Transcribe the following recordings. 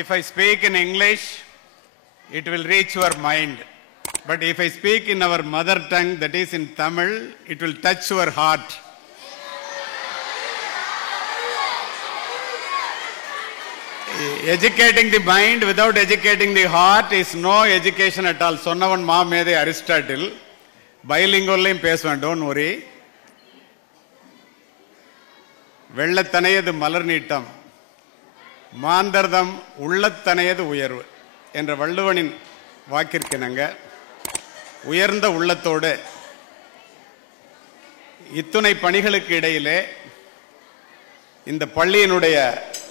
If I speak in English, it will reach your mind. But if I speak in our mother tongue, that is in Tamil, it will touch your heart. Educating the mind without educating the heart is no education at all. சொன்னவன் மாமேதை Aristotle. பைலிங்குவல்லையும் பேசுவேன், don't worry. வெள்ளத்தனையது மலர் நீட்டம், மாந்தர்தம் உள்ளத்தனையது உயர்வு என்ற வள்ளுவனின் வாக்கிற்கிணங்க உயர்ந்த உள்ளத்தோடு இத்துணை பணிகளுக்கு இடையிலே இந்த பள்ளியினுடைய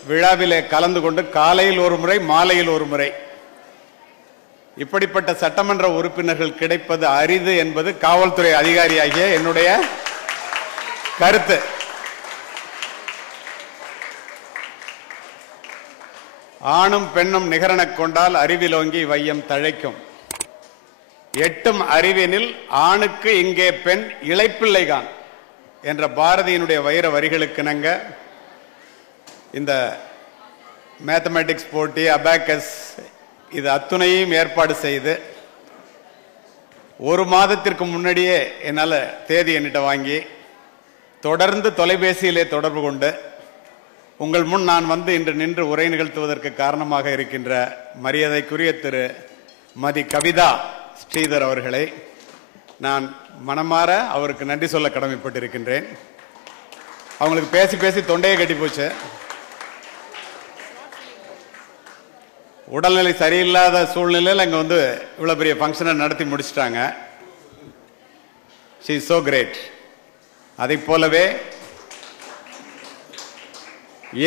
விழாவிலே கலந்து கொண்டு காலையில் ஒரு முறை மாலையில் ஒரு முறை இப்படிப்பட்ட சட்டமன்ற உறுப்பினர்கள் கிடைப்பது அரிது என்பது காவல்துறை அதிகாரியாகிய என்னுடைய கருத்து. ஆணும் பெண்ணும் நிகரெனக் கொண்டால் அறிவிலோங்கி வையம் தழைக்கும். எட்டும் அறிவினில் ஆணுக்கு இங்கே பெண் இளைப்பிள்ளைகான் என்ற பாரதியினுடைய வைர வரிகளுக்கிணங்க இந்த மேத்தமேட்டிக்ஸ் போட்டி, அபாக்கஸ், இது அத்துணையும் ஏற்பாடு செய்து ஒரு மாதத்திற்கு முன்னாடியே என்னால் தேதி என்கிட்ட வாங்கி தொடர்ந்து தொலைபேசியிலே தொடர்பு கொண்டு உங்கள் முன் நான் வந்து இன்று நின்று உரை நிகழ்த்துவதற்கு காரணமாக இருக்கின்ற மரியாதைக்குரிய திரு மதி கவிதா ஸ்ரீதர் அவர்களை நான் மனமாற அவருக்கு நன்றி சொல்ல கடமைப்பட்டிருக்கின்றேன். அவங்களுக்கு பேசி பேசி தொண்டையை கட்டி போச்சு. உடல்நிலை சரியில்லாத சூழ்நிலையில் அங்கே வந்து இவ்வளோ பெரிய ஃபங்க்ஷனை நடத்தி முடிச்சிட்டாங்க. She is so great. அதை போலவே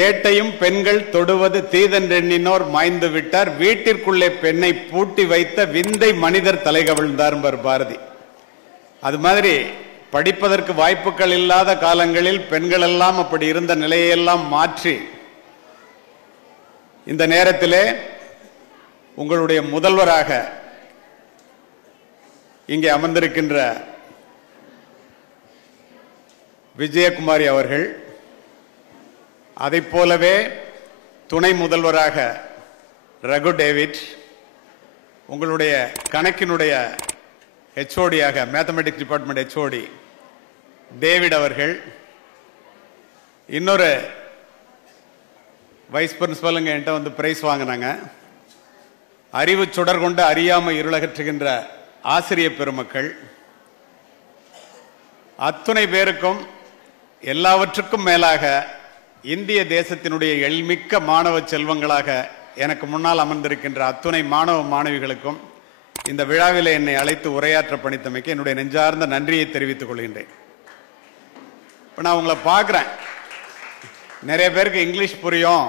ஏட்டையும் பெண்கள் தொடுவது தீதென்றெண்ணினோர் மாய்ந்து விட்டார், வீட்டிற்குள்ளே பெண்ணை பூட்டி வைத்த விந்தை மனிதர் தலைகவிழ்ந்தார் பாரதி. அது மாதிரி படிப்பதற்கு வாய்ப்புகள் இல்லாத காலங்களில் பெண்கள் எல்லாம் அப்படி இருந்த நிலையெல்லாம் மாற்றி இந்த நேரத்திலே உங்களுடைய முதல்வராக இங்கே அமர்ந்திருக்கின்ற விஜயகுமாரி அவர்கள், அதை போலவே துணை முதல்வராக ரகு டேவிட், உங்களுடைய கணக்கினுடைய ஹெச்ஓடியாக மேத்தமெட்டிக்ஸ் டிபார்ட்மெண்ட் ஹெச்ஓடி டேவிட் அவர்கள், இன்னொரு வைஸ் பிரின்சிபலுங்க என்கிட்ட வந்து பிரைஸ் வாங்கினாங்க. அறிவு சுடர் கொண்டு அறியாமை இருளகற்றுகின்ற ஆசிரியர் பெருமக்கள், அத்துணை பேருக்கும் எல்லாவற்றுக்கும் மேலாக இந்திய தேசத்தினுடைய எழில்மிக்க மாணவ செல்வங்களாக எனக்கு முன்னால் அமர்ந்திருக்கின்ற அத்துணை மாணவ மாணவிகளுக்கும் இந்த விழாவில் என்னை அழைத்து உரையாற்ற பணித்தமைக்கு என்னுடைய நெஞ்சார்ந்த நன்றியை தெரிவித்துக் கொள்கின்றேன். இப்போ நான் உங்களை பார்க்குறேன், நிறைய பேருக்கு இங்கிலீஷ் புரியும்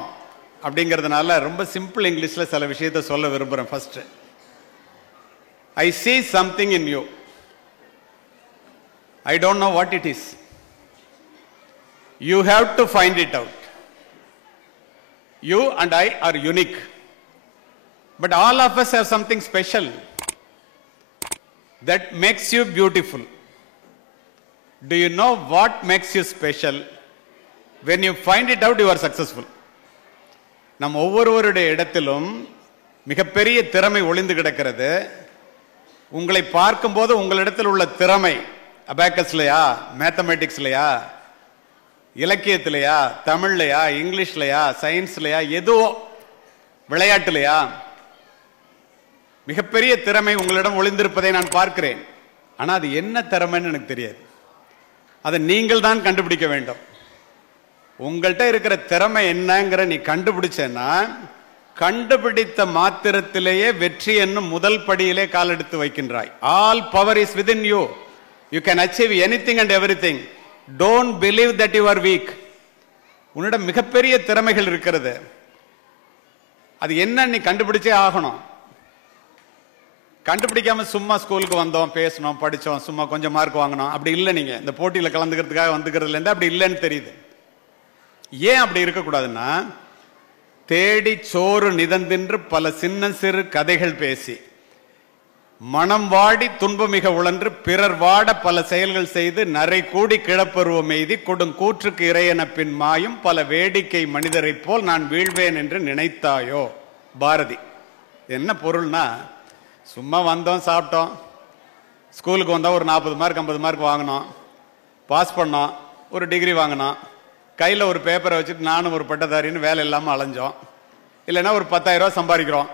அப்படிங்கிறதுனால ரொம்ப சிம்பிள் இங்கிலீஷில் சில விஷயத்தை சொல்ல விரும்புகிறேன். First, I see something in you. I don't know what it is. You have to find it out. You and I are unique, but all of us have something special that makes you beautiful. Do you know what makes you special? When you find it out, you are successful. நம் ஒவ்வொருவருடைய இடத்திலும் மிகப்பெரிய திறமை ஒளிந்து கிடக்கிறது. உங்களை பார்க்கும்போது உங்களிடத்தில் உள்ள திறமை அபாக்கஸ்லையா, மேத்தமேட்டிக்ஸ்லையா, இலக்கியத்திலையா, தமிழ்லையா, இங்கிலீஷ்லையா, சயின்ஸ்லையா, ஏதோ விளையாட்டுலையா, மிகப்பெரிய திறமை உங்களிடம் ஒளிந்திருப்பதை நான் பார்க்கிறேன். ஆனால் அது என்ன திறமைன்னு எனக்கு தெரியாது. அதை நீங்கள் தான் கண்டுபிடிக்க வேண்டும். உங்கள்கிட்ட இருக்கிற திறமை என்னங்கிற நீ கண்டுபிடிச்சேன்னா கண்டுபிடித்த மாத்திரத்திலேயே வெற்றி என்னும் முதல் படியிலே காலெடுத்து வைக்கின்றாய். All power is within you. You can achieve anything and everything. Don't believe that you are weak. உன்னிடம் மிகப்பெரிய திறமைகள் இருக்கிறது. அது என்ன நீ கண்டுபிடிச்சே ஆகணும். கண்டுபிடிக்காம சும்மா ஸ்கூலுக்கு வந்தோம், பேசணும், படித்தோம், சும்மா கொஞ்சம் மார்க் வாங்கணும் அப்படி இல்லை. நீங்கள் இந்த போட்டியில் கலந்துக்கிறதுக்காக வந்துக்கிறதுலேருந்து அப்படி இல்லைன்னு தெரியுது. ஏன் அப்படி இருக்கக்கூடாதுன்னா, தேடி சோறு நிதந்தின்று பல சின்ன சிறு கதைகள் பேசி மனம் வாடி துன்பமிக உழன்று பிறர் வாட பல செயல்கள் செய்து நரை கூடி கிளப்பருவம் எய்தி கொடும் கூற்றுக்கு இறையென பின் மாயும் பல வேடிக்கை மனிதரை போல் நான் வீழ்வேன் என்று நினைத்தாயோ பாரதி. என்ன பொருள்னா, சும்மா வந்தோம், சாப்பிட்டோம், ஸ்கூலுக்கு வந்தால் ஒரு 40 மார்க் 50 மார்க் வாங்கினோம், பாஸ் பண்ணோம், ஒரு டிகிரி வாங்கினோம், கையில் ஒரு பேப்பரை வச்சுட்டு நானும் ஒரு பட்டதாரின்னு வேலை இல்லாமல் அலைஞ்சோம், இல்லைன்னா ஒரு 10,000 ரூபா சம்பாதிக்கிறோம்.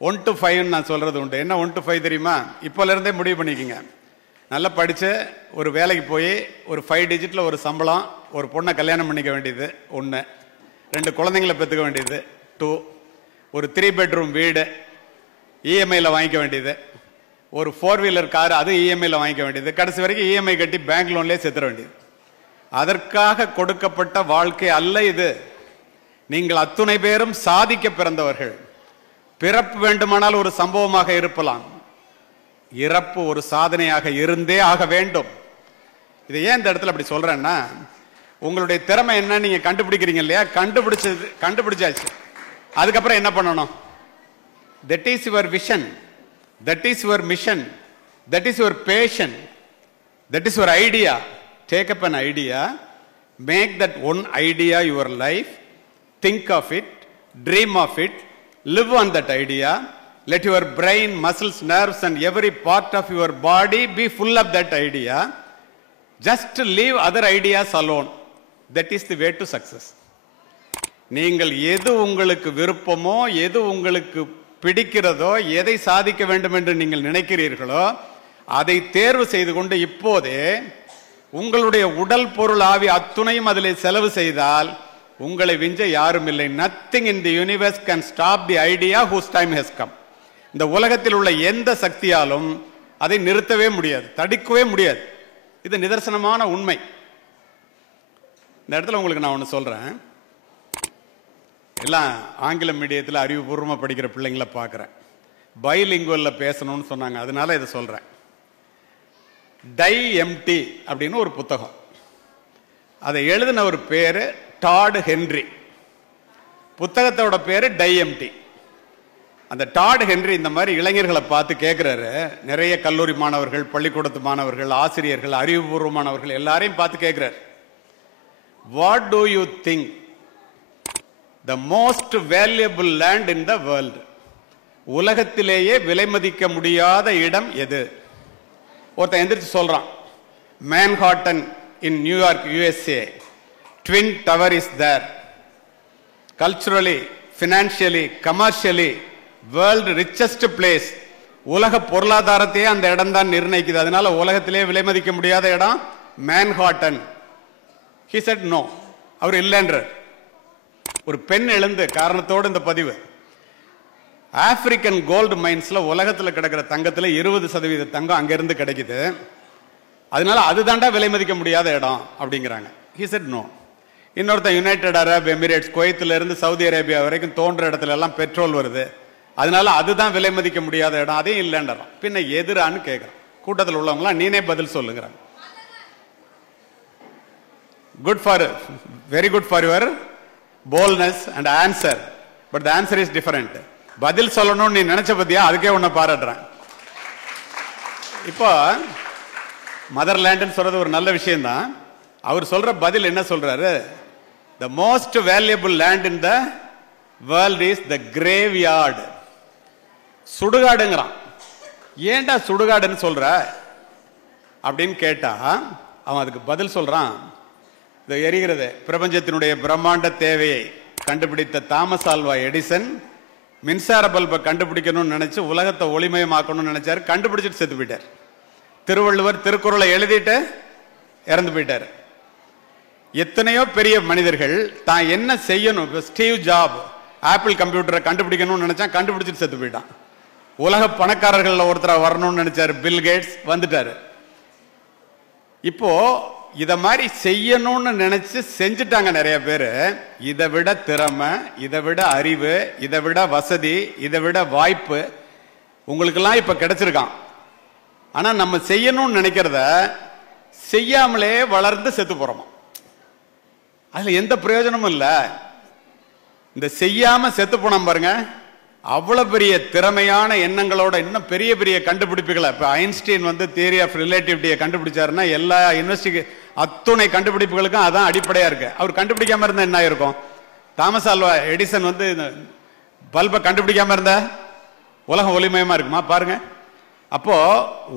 1 to 5 நான் சொல்றது உண்டு. என்ன 1 to 5 தெரியுமா? இப்போலேருந்தே முடிவு பண்ணிக்கோங்க. நல்லா படித்து ஒரு வேலைக்கு போய் ஒரு 5 டிஜிட்டில் ஒரு சம்பளம், ஒரு பொண்ணை கல்யாணம் பண்ணிக்க வேண்டியது 1, 2 குழந்தைங்களை பெற்றுக்க வேண்டியது 2, ஒரு 3 பெட்ரூம் வீடு இஎம்ஐயில் வாங்கிக்க வேண்டியது, ஒரு 4 வீலர் கார் அது இஎம்ஐயில் வாங்கிக்க வேண்டியது, கடைசி வரைக்கும் இஎம்ஐ கட்டி பேங்க் லோன்லேயே செத்துற வேண்டியது. அதற்காக கொடுக்கப்பட்ட வாழ்க்கை அல்ல இது. நீங்கள் அத்துணை பேரும் சாதிக்க பிறந்தவர்கள். பிறப்பு வேண்டுமானால் ஒரு சம்பவமாக இருக்கலாம், இறப்பு ஒரு சாதனையாக இருந்தே ஆக வேண்டும். இதை ஏன் இந்த இடத்துல அப்படி சொல்றேன்னா, உங்களுடைய திறமை என்ன நீங்க கண்டுபிடிக்கிறீங்க இல்லையா, கண்டுபிடிச்சாச்சு. அதுக்கப்புறம் என்ன பண்ணணும்? That is your vision, that is your mission, that is your fashion, that is your idea. Take up an idea, make that one idea your life, think of it, dream of it, live on that idea. Let your brain, muscles, nerves and every part of your body be full of that idea. Just leave other ideas alone. That is the way to success. நீங்கள் எது உங்களுக்கு விருப்பமோ, எது உங்களுக்கு பிடிக்கிறதோ, எதை சாதிக்க வேண்டும் என்று நீங்கள் நினைக்கிறீர்களோ அதை தேர்வு செய்து கொண்டு இப்போதே உங்களுடைய உடல் பொருள் ஆவி அத்துணையும் அதிலே செலவு செய்தால் உங்களை விஞ்ச யாரும் இல்லை. Nothing in the universe can stop the idea whose time has come. இந்த உலகத்தில் உள்ள எந்த சக்தியாலும் அதை நிறுத்தவே முடியாது, தடுக்கவே முடியாது. இது நிதர்சனமான உண்மை. இந்த இடத்துல உங்களுக்கு நான் ஒன்று சொல்றேன். எல்லாம் ஆங்கில மீடியத்தில் அறிவுபூர்வமாக படிக்கிற பிள்ளைங்களை பார்க்குறேன். பைலிங்குவலில் பேசணும்னு சொன்னாங்க, அதனால இதை சொல்கிறேன். டை எம்டி அப்படின்னு ஒரு புத்தகம், அதை எழுதின ஒரு பேர் டாட் ஹென்றி, புத்தகத்தோட பேரு டை எம்டி. அந்த டாட் ஹென்றி இந்த மாதிரி இளைஞர்களை பார்த்து கேட்கிறாரு. நிறைய கல்லூரி மாணவர்கள், பள்ளிக்கூடத்து மாணவர்கள், ஆசிரியர்கள், அறிவுபூர்வமானவர்கள் எல்லாரையும் பார்த்து கேட்கிறார், what do you think the most valuable land in the world? உலகத்திலேயே விலை மதிக்க முடியாத இடம் எது? ஒருத்தன் எந்திரிச்சு சொல்றான், Manhattan in New York USA, twin tower is there, culturally, financially, commercially world richest place. உலக பொருளாதாரத்தையே அந்த இடம் தான் நிர்ணயிக்குது. அதனால உலகத்திலே விலை மதிக்க முடியாத இடம் மேன்ஹாட்டன். He said no, அவர் இல்லைன்றார். ஒரு பெண் எழுந்து காரணத்தோடு இந்த பதிவு, ஆப்பிரிக்கன் கோல்டு மைன்ஸ்ல உலகத்தில் கிடக்கிற தங்கத்தில் 20% தங்கம் அங்கிருந்து கிடைக்குது, அதனால அதுதாண்டா விலை மதிக்க முடியாத இடம் அப்படிங்கிறாங்க. He said no. இன்னொருத்தன் யுனைடெட் அரப் எமிரேட்ஸ், குவைத்துல இருந்து சவுதி அரேபியா வரைக்கும் தோன்ற இடத்துல எல்லாம் பெட்ரோல் வருது, அதனால அதுதான் விலை மதிக்க முடியாத இடம், அதையும் இல்லைன்றான். பின்ன எதிரான்னு கேட்கிறான். கூட்டத்தில் உள்ளவங்களாம் நீனே பதில் சொல்லுங்கிறாங்க. Good for, very good for your boldness and answer, but the answer is different. பதில் சொல்லணும்னு நீ நினைச்ச பத்தியா, அதுக்கே உன்னை பாராட்டுறேன். இப்போ மதர்லேண்ட்னு சொல்றது ஒரு நல்ல விஷயம் தான். அவர் சொல்ற பதில் என்ன சொல்றாரு? the most valuable land in the world is the graveyard. சுடுகாடுங்கிறான். ஏன்டா சுடுகாடுன்னு சொல்ற அப்படின்னு கேட்டா அவன் அதுக்கு பதில் சொல்றான், இது எரிகிறது பிரபஞ்சத்தினுடைய பிரம்மாண்ட தேவையை கண்டுபிடித்த தாமஸ் ஆல்வா எடிசன் மின்சார பல்பை கண்டுபிடிக்கணும்னு நினைச்சு உலகத்தை ஒளிமயமாக்கணும்னு நினைச்சாரு, கண்டுபிடிச்சிட்டு செத்து போயிட்டார். திருவள்ளுவர் திருக்குறளை எழுதிட்டு இறந்து போயிட்டார். எத்தனையோ பெரிய மனிதர்கள் தான் என்ன செய்யணும், ஸ்டீவ் ஜாப் ஆப்பிள் கம்ப்யூட்டரை கண்டுபிடிக்கணும்னு நினைச்சான், கண்டுபிடிச்சிட்டு செத்து போயிட்டான். உலக பணக்காரர்கள் ஒருத்தர வரணும்னு நினைச்சாரு, பில் கேட்ஸ் வந்துட்டாரு. இப்போ இத மாதிரி செய்யணும்னு நினைச்சு செஞ்சுட்டாங்க நிறைய பேரு. இதை விட திறமை, இதை விட அறிவு, இதை விட வசதி, இதை விட வாய்ப்பு உங்களுக்கெல்லாம் இப்ப கிடைச்சிருக்கான். ஆனா நம்ம செய்யணும்னு நினைக்கிறத செய்யாமலே வளர்ந்து செத்து போறோம். அதுல எந்த பிரயோஜனமும் இல்ல. இந்த செய்யாம செத்து போனோம் பாருங்க, அவ்வளவு பெரிய திறமையான எண்ணங்களோட இன்னும் பெரிய பெரிய கண்டுபிடிப்புகளை, இப்ப ஐன்ஸ்டீன் வந்து தியரி ஆஃப் ரிலேட்டிவிட்டியை கண்டுபிடிச்சாருன்னா எல்லா அத்துணை கண்டுபிடிப்புகளுக்கும் அதான் அடிப்படையா இருக்கு. அவர் கண்டுபிடிக்காம இருந்தா என்ன இருக்கும்? தாமஸ் ஆல்வா எடிசன் வந்து பல்பை கண்டுபிடிக்காம இருந்தா உலகம் ஒளிமயமா இருக்குமா? பாருங்க. அப்போ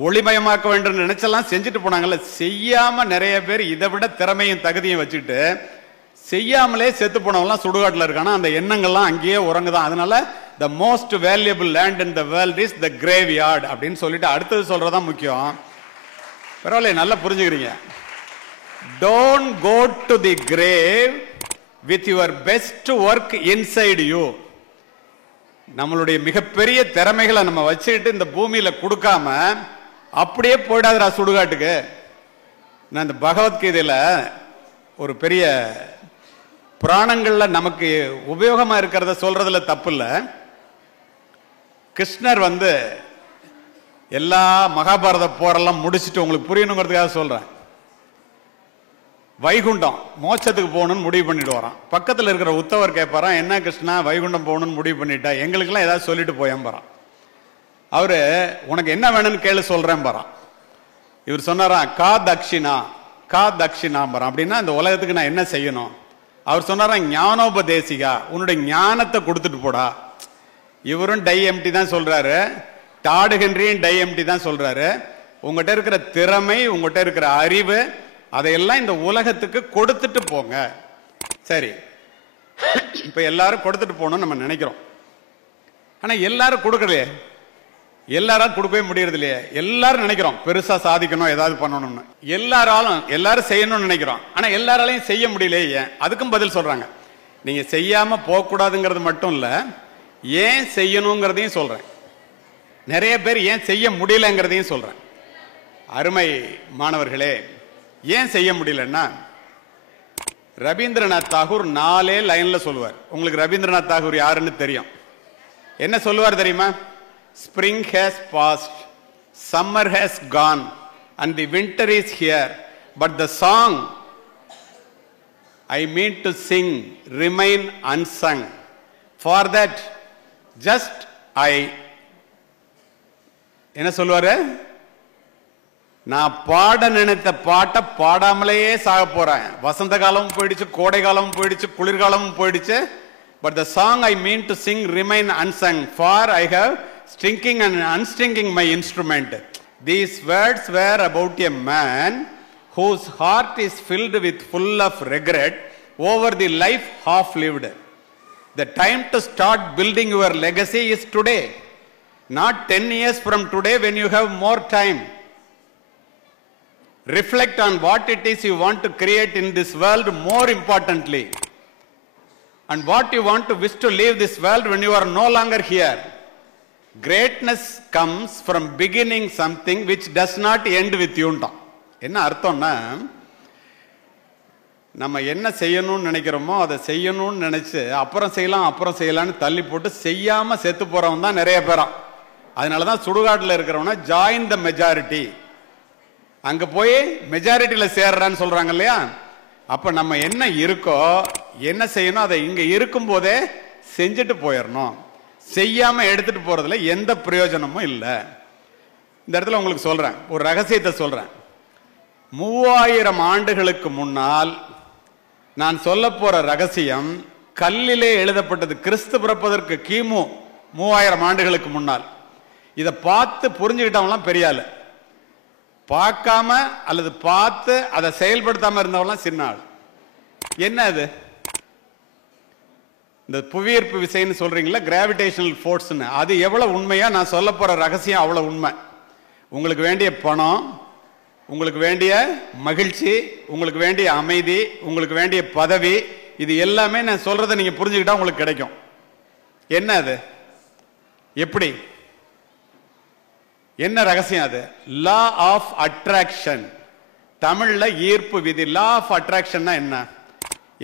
ஒளிமயமாக்க வேண்டும் நினைச்செல்லாம் செஞ்சுட்டு போனாங்கல்ல, செய்யாம நிறைய பேர் இதை விட திறமையும் தகுதியும் வச்சுட்டு செய்யாமலே செத்து போனவங்களாம் சுடுகாட்டில் இருக்கானா, அந்த எண்ணங்கள்லாம் அங்கேயே உறங்குதான். அதனால the most valuable land in the world is the graveyard அப்படின்னு சொல்லிட்டு அடுத்தது சொல்றதான் முக்கியம். பரவாயில்ல, நல்லா புரிஞ்சுக்கிறீங்க. Don't go to the grave with your best work inside you. நம்மளுடைய மிகப்பெரிய திறமைகளை நம்ம வச்சுக்கிட்டு இந்த பூமியில கொடுக்காம அப்படியே போயிடாதரா சுடுகாட்டுக்கு. நான் இந்த பகவத்கீதையில ஒரு பெரிய புராணங்கள்ல நமக்கு உபயோகமா இருக்கிறத சொல்றதுல தப்பு இல்லை. கிருஷ்ணர் எல்லா மகாபாரத போரெல்லாம் முடிச்சுட்டு உங்களுக்கு புரியணுங்கிறதுக்காக சொல்றேன். வைகுண்டம் மோட்சத்துக்கு போகணும்னு முடிவு பண்ணிட்டு வரான். பக்கத்தில் இருக்கிற உத்தவர் கேட்பாரான், என்ன கிருஷ்ணா வைகுண்டம் போகணும்னு முடிவு பண்ணிட்டா, எங்களுக்கெல்லாம் ஏதாவது சொல்லிட்டு போயேன். அவரு உனக்கு என்ன வேணும்னு கேளு சொல்றேன் பாரான். இவர் சொன்னாராம், கா தக்ஷிணா கா தக்ஷிணாம்பரம். அப்படின்னா இந்த உலகத்துக்கு நான் என்ன செய்யணும்? அவர் சொன்னாராம், ஞானோபதேசிகா, உன்னுடைய ஞானத்தை கொடுத்துட்டு போடா. இவரும் டை எம்டி தான் சொல்றாரு, டாடு ஹென்ரியும் டை எம்டி தான் சொல்றாரு. உங்ககிட்ட இருக்கிற திறமை, உங்ககிட்ட இருக்கிற அறிவு, அதையெல்லாம் இந்த உலகத்துக்கு கொடுத்துட்டு போங்க. சரி, இப்ப எல்லாரும் கொடுத்துட்டு போகணும்னு நம்ம நினைக்கிறோம். ஆனா எல்லாரும் கொடுக்கலையே, எல்லாரும் கொடுக்கவே முடியறது இல்லையே. எல்லாரும் நினைக்கிறோம் பெருசா சாதிக்கணும், ஏதாவது பண்ணணும்னு. எல்லாரும் செய்யணும்னு நினைக்கிறோம். ஆனா எல்லாராலையும் செய்ய முடியலையே. ஏன்? அதுக்கும் பதில் சொல்றாங்க. நீங்க செய்யாம போக கூடாதுங்கிறது மட்டும் இல்ல, ஏன் செய்யணுங்கிறதையும் சொல்றேன். நிறைய பேர் ஏன் செய்ய முடியலங்கிறதையும் சொல்றேன். அருமை மாணவர்களே, ஏன் செய்ய முடியலன்னா, ரவீந்திரநாத் தாகூர் 4 லைன்ல சொல்லுவார். உங்களுக்கு ரவீந்திரநாத் தாகூர் யாருன்னு தெரியும். என்ன சொல்லுவார் தெரியுமா? Spring has passed, summer has gone, and the winter is here, but the song I mean to sing remain unsung. For that just என்ன சொல்லுவாரு? நான் பாட நினைத்த பாட்டை பாடாமலேயே சாக போறேன். வசந்த காலமும் போயிடுச்சு, கோடை காலமும் போயிடுச்சு, குளிர்காலமும் போயிடுச்சு. But the song I mean to sing remain unsung, for I have stringing and unstringing my instrument. These words were about a man whose heart is filled with full of regret over the life half lived. The time to start building your legacy is today, not 10 years from today when you have more time. Reflect on what it is you want to create in this world, more importantly, and what you want to wish to leave this world when you are no longer here. Greatness comes from beginning something which does not end with you. என்ன அர்த்தம்னா, நம்ம என்ன செய்யணும்னு நினைக்கிறோமோ அதை செய்யணும்னு நினைச்சு அப்புறம் செய்யலாம்னு தள்ளி போட்டு செய்யாம செத்து போறவன் தான் நிறைய பேராம். அதனாலதான் சுடுகாட்டில் இருக்கிறவன ஜாயின் த மெஜாரிட்டி, அங்க போய் மெஜாரிட்டியில சேர்றான்னு சொல்றாங்க இல்லையா. அப்ப நம்ம என்ன இருக்கோ, என்ன செய்யணும், அதை இங்க இருக்கும் போதே செஞ்சுட்டு போயிடணும். செய்யாம எடுத்துட்டு போறதுல எந்த பிரயோஜனமும் இல்லை. இந்த இடத்துல உங்களுக்கு சொல்றேன், ஒரு ரகசியத்தை சொல்றேன். 3000 ஆண்டுகளுக்கு முன்னால் நான் சொல்ல போற ரகசியம் கல்லிலே எழுதப்பட்டது. கிறிஸ்து பிறப்பதற்கு கிமு 3000 ஆண்டுகளுக்கு முன்னால். இதை பார்த்து புரிஞ்சுக்கிட்டவங்களாம் பெரிய ஆளு, பார்க்காம அல்லது பார்த்து அதை செயல்படுத்தாம இருந்தவங்களாம் சின்ன ஆள். என்ன அது? இந்த புவியீர்ப்பு விசைன்னு சொல்றீங்களா, கிராவிடேஷனல் ஃபோர்ஸ்னு, அது எவ்வளவு உண்மையா? நான் சொல்ல போற ரகசியம் அவ்வளவு உண்மை. உங்களுக்கு வேண்டிய பணம், உங்களுக்கு வேண்டிய மகிழ்ச்சி, உங்களுக்கு வேண்டிய அமைதி, உங்களுக்கு வேண்டிய பதவி, இது எல்லாமே நான் சொல்றதை நீங்க புரிஞ்சுக்கிட்டா உங்களுக்கு கிடைக்கும். என்ன அது? எப்படி? என்ன ரகசியம் அது? லா ஆஃப் அட்ராக்ஷன், தமிழ்ல ஈர்ப்பு விதி. லா ஆஃப் அட்ராக்ஷன்னா என்ன?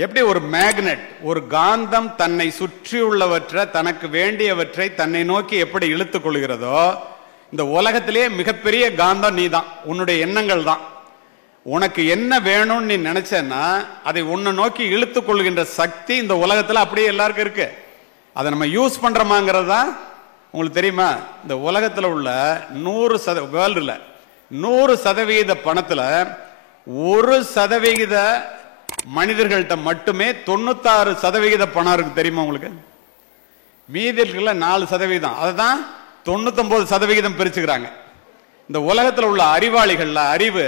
எப்படி ஒரு மேக்னெட், ஒரு காந்தம் தன்னை சுற்றியுள்ளவற்றை, தனக்கு வேண்டியவற்றை தன்னை நோக்கி எப்படி இழுத்துக் கொள்கிறதோ, இந்த உலகத்திலேயே மிகப்பெரிய காந்தம் நீ தான், உன்னுடைய எண்ணங்கள் தான். உனக்கு என்ன வேணும்னு நீ நினைச்சேன்னா அதை உன்னை நோக்கி இழுத்துக் கொள்கின்ற சக்தி இந்த உலகத்துல அப்படியே எல்லாருக்கும் இருக்கு. அதை நம்ம யூஸ் பண்றோமாங்கிறது தான் உங்களுக்கு தெரியுமா? இந்த உலகத்துல உள்ள 100% வேர்ல்டுல 100% பணத்துல 1% மனிதர்கள்ட்ட மட்டுமே 96% பணம் இருக்கு. தெரியுமா உங்களுக்கு? மீதி இருக்குல்ல 4%, அதுதான் 99% பிரிச்சுக்கிறாங்க. இந்த உலகத்தில் உள்ள அறிவாளிகள்ல அறிவு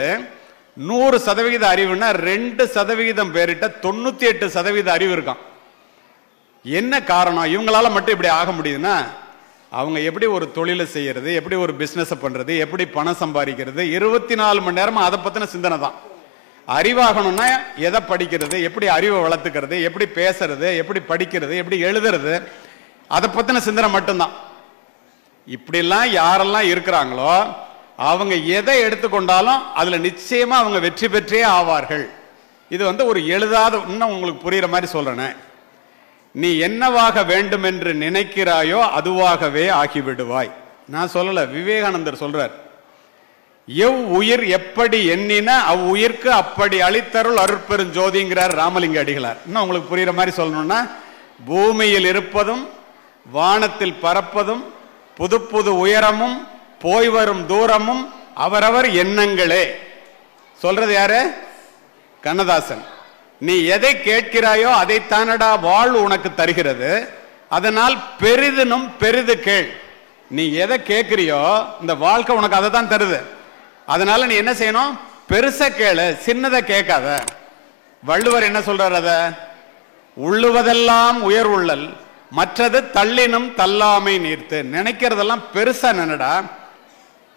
100% அறிவுன்னா 2% பேரிட்ட 98% அறிவு இருக்கான். என்ன காரணம்? இவங்களால மட்டும் இப்படி ஆக முடியுதுன்னா, அவங்க எப்படி ஒரு தொழிலை செய்யறது, எப்படி ஒரு பிசினஸ் பண்றது, எப்படி பணம் சம்பாதிக்கிறது, 24 மணி நேரமும் அதை பத்தின சிந்தனை தான். அறிவாகணும்னா எதை படிக்கிறது, எப்படி அறிவை வளர்த்துக்கிறது, எப்படி பேசுறது, எப்படி படிக்கிறது, எப்படி எழுதுறது, அதை பத்தின சிந்தனை மட்டும்தான். இப்படிலாம் யாரெல்லாம் இருக்கிறாங்களோ அவங்க எதை எடுத்துக்கொண்டாலும் அதுல நிச்சயமா அவங்க வெற்றி பெற்றே ஆவார்கள். இது ஒரு எழுதாத, இன்னும் உங்களுக்கு புரியுற மாதிரி சொல்றேன். நீ என்னவாக வேண்டும் என்று நினைக்கிறாயோ அதுவாகவே ஆகிவிடுவாய். நான் சொல்லல, விவேகானந்தர் சொல்றார். எவ் உயிர் எப்படி எண்ணின அவ்வுயிர்க்கு அப்படி அளித்தருள் அருட்பெருஞ்சோதிங்கிறார் ராமலிங்க அடிகளார். இன்னும் உங்களுக்கு புரியுற மாதிரி சொல்லணும்னா, பூமியில் இருப்பதும் வானத்தில் பறப்பதும் புது புது உயரமும் போய் வரும் தூரமும் அவரவர் எண்ணங்களே. சொல்றது யாரு? கண்ணதாசன். நீ எதை கேட்கிறாயோ அதை தானடா வாழ்வு உனக்கு தருகிறது, அதனால் பெரிதினும் பெரிது கேள். நீ எதை கேட்கிறியோ இந்த வாழ்க்கை உனக்கு அதை தான் தருது. அதனால நீ என்ன செய்யணும்? பெருசா கேளு, சின்னதை கேட்காத. வள்ளுவர் என்ன சொல்றார்? அத உள்ளுவதெல்லாம் உயர் உள்ளல், மற்றது தள்ளினும் தள்ளாமை நீர்த்து. நினைக்கிறதெல்லாம் பெருசா நினைடா,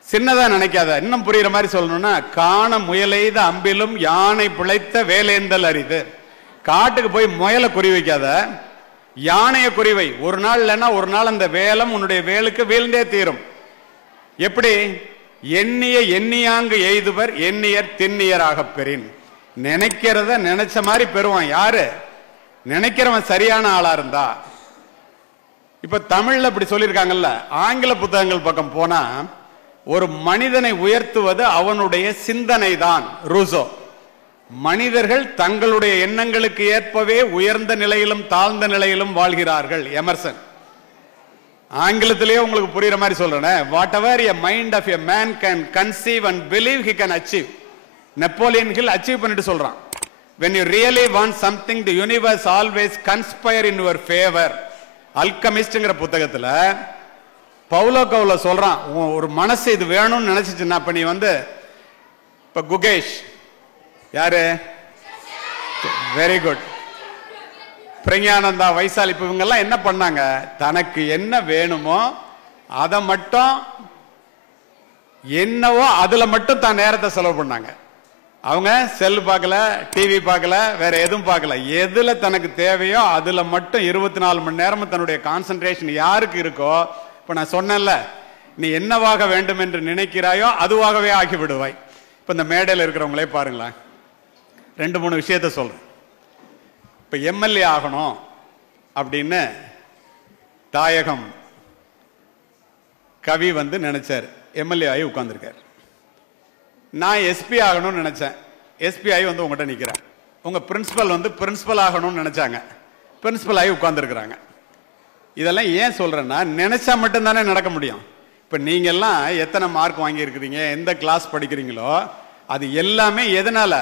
சின்னதா நினைக்காத. இன்னும் புரியுற மாதிரி சொல்லணும்னா, காண முயலெய்த அம்பிலும் யானை பிழைத்த வேலேந்தல் அரிது. காட்டுக்கு போய் முயலை குறி வைக்காத, யானையை குறிவை. ஒரு நாள் இல்லைன்னா ஒரு நாள் அந்த வேலம் உன்னுடைய வேலுக்கு வீழ்ந்தே தீரும். எப்படி? எண்ணிய எண்ணியாங்கு எய்துவர் எண்ணியர் திண்ணியராக பெறின். நினைக்கிறத நினைச்ச மாதிரி பெறுவான். யாரு? நினைக்கிறவன் சரியான ஆளா இருந்தா. இப்ப தமிழ்ல இப்படி சொல்லியிருக்காங்கல்ல. ஆங்கில புத்தகங்கள் பக்கம் போனா, ஒரு மனிதனை உயர்த்துவது அவனுடைய சிந்தனை தான். ரூசோ. மனிதர்கள் தங்களுடைய எண்ணங்களுக்கு ஏற்பவே உயர்ந்த நிலையிலும் தாழ்ந்த நிலையிலும் வாழ்கிறார்கள். எமர்சன். ஆங்கிலத்திலேயே உங்களுக்கு புரியுற மாதிரி சொல்றேன். Whatever a mind of a man can conceive and believe he can achieve. Napoleon Hill achieve பண்ணிட்டு சொல்றான். when you really want something the universe always conspire in your favor. அல்கமிஸ்ட்ங்கிற புத்தகத்துல பவுலோ கவுலோ சொல்றான், ஒரு மனசு இது வேணும்னு நினைச்சிச்சுன்னா, இப்ப நீ இப்ப குகேஷ் யாரு? Very good. பிரஞானந்தா, வைசாலி, இப்ப இவங்க எல்லாம் என்ன பண்ணாங்க? தனக்கு என்ன வேணுமோ அதை மட்டும், என்னவோ அதுல மட்டும் தான் நேரத்தை செலவு பண்ணாங்க. அவங்க செல் பார்க்கல, டிவி பார்க்கல, வேற எதுவும் பார்க்கல. எதுல தனக்கு தேவையோ அதுல மட்டும் 24 மணி நேரமும் தன்னுடைய கான்சென்ட்ரேஷன் யாருக்கு இருக்கோ. இப்ப நான் சொன்னேன்ல, நீ என்னவாக வேண்டும் என்று நினைக்கிறாயோ அதுவாகவே ஆகிவிடுவாய். இப்ப இந்த மேடையில் இருக்கிறவங்களே பாருங்களேன், 2-3 விஷயத்த சொல்றேன். இப்ப எம்எல்ஏ ஆகணும் அப்படின்னு தாயகம் கவி நினைச்சார். எம்எல்ஏ ஆகி உட்கார்ந்துருக்கார். நான் எஸ்பி ஆகணும்னு நினைச்சேன். எஸ்பி ஆகி உங்ககிட்ட நிக்கிறேன். உங்க பிரின்சிபல் பிரின்சிபல் ஆகணும்னு நினைச்சாங்க, பிரின்சிபல் ஆகி உட்கார்ந்துருக்கிறாங்க. இதெல்லாம் ஏன் சொல்றேன்னா, நினைச்சா மட்டும்தானே நடக்க முடியும். இப்ப நீங்க எல்லாம் எத்தனை மார்க் வாங்கி இருக்கிறீங்க, எந்த கிளாஸ் படிக்கிறீங்களோ, அது எல்லாமே எதனால?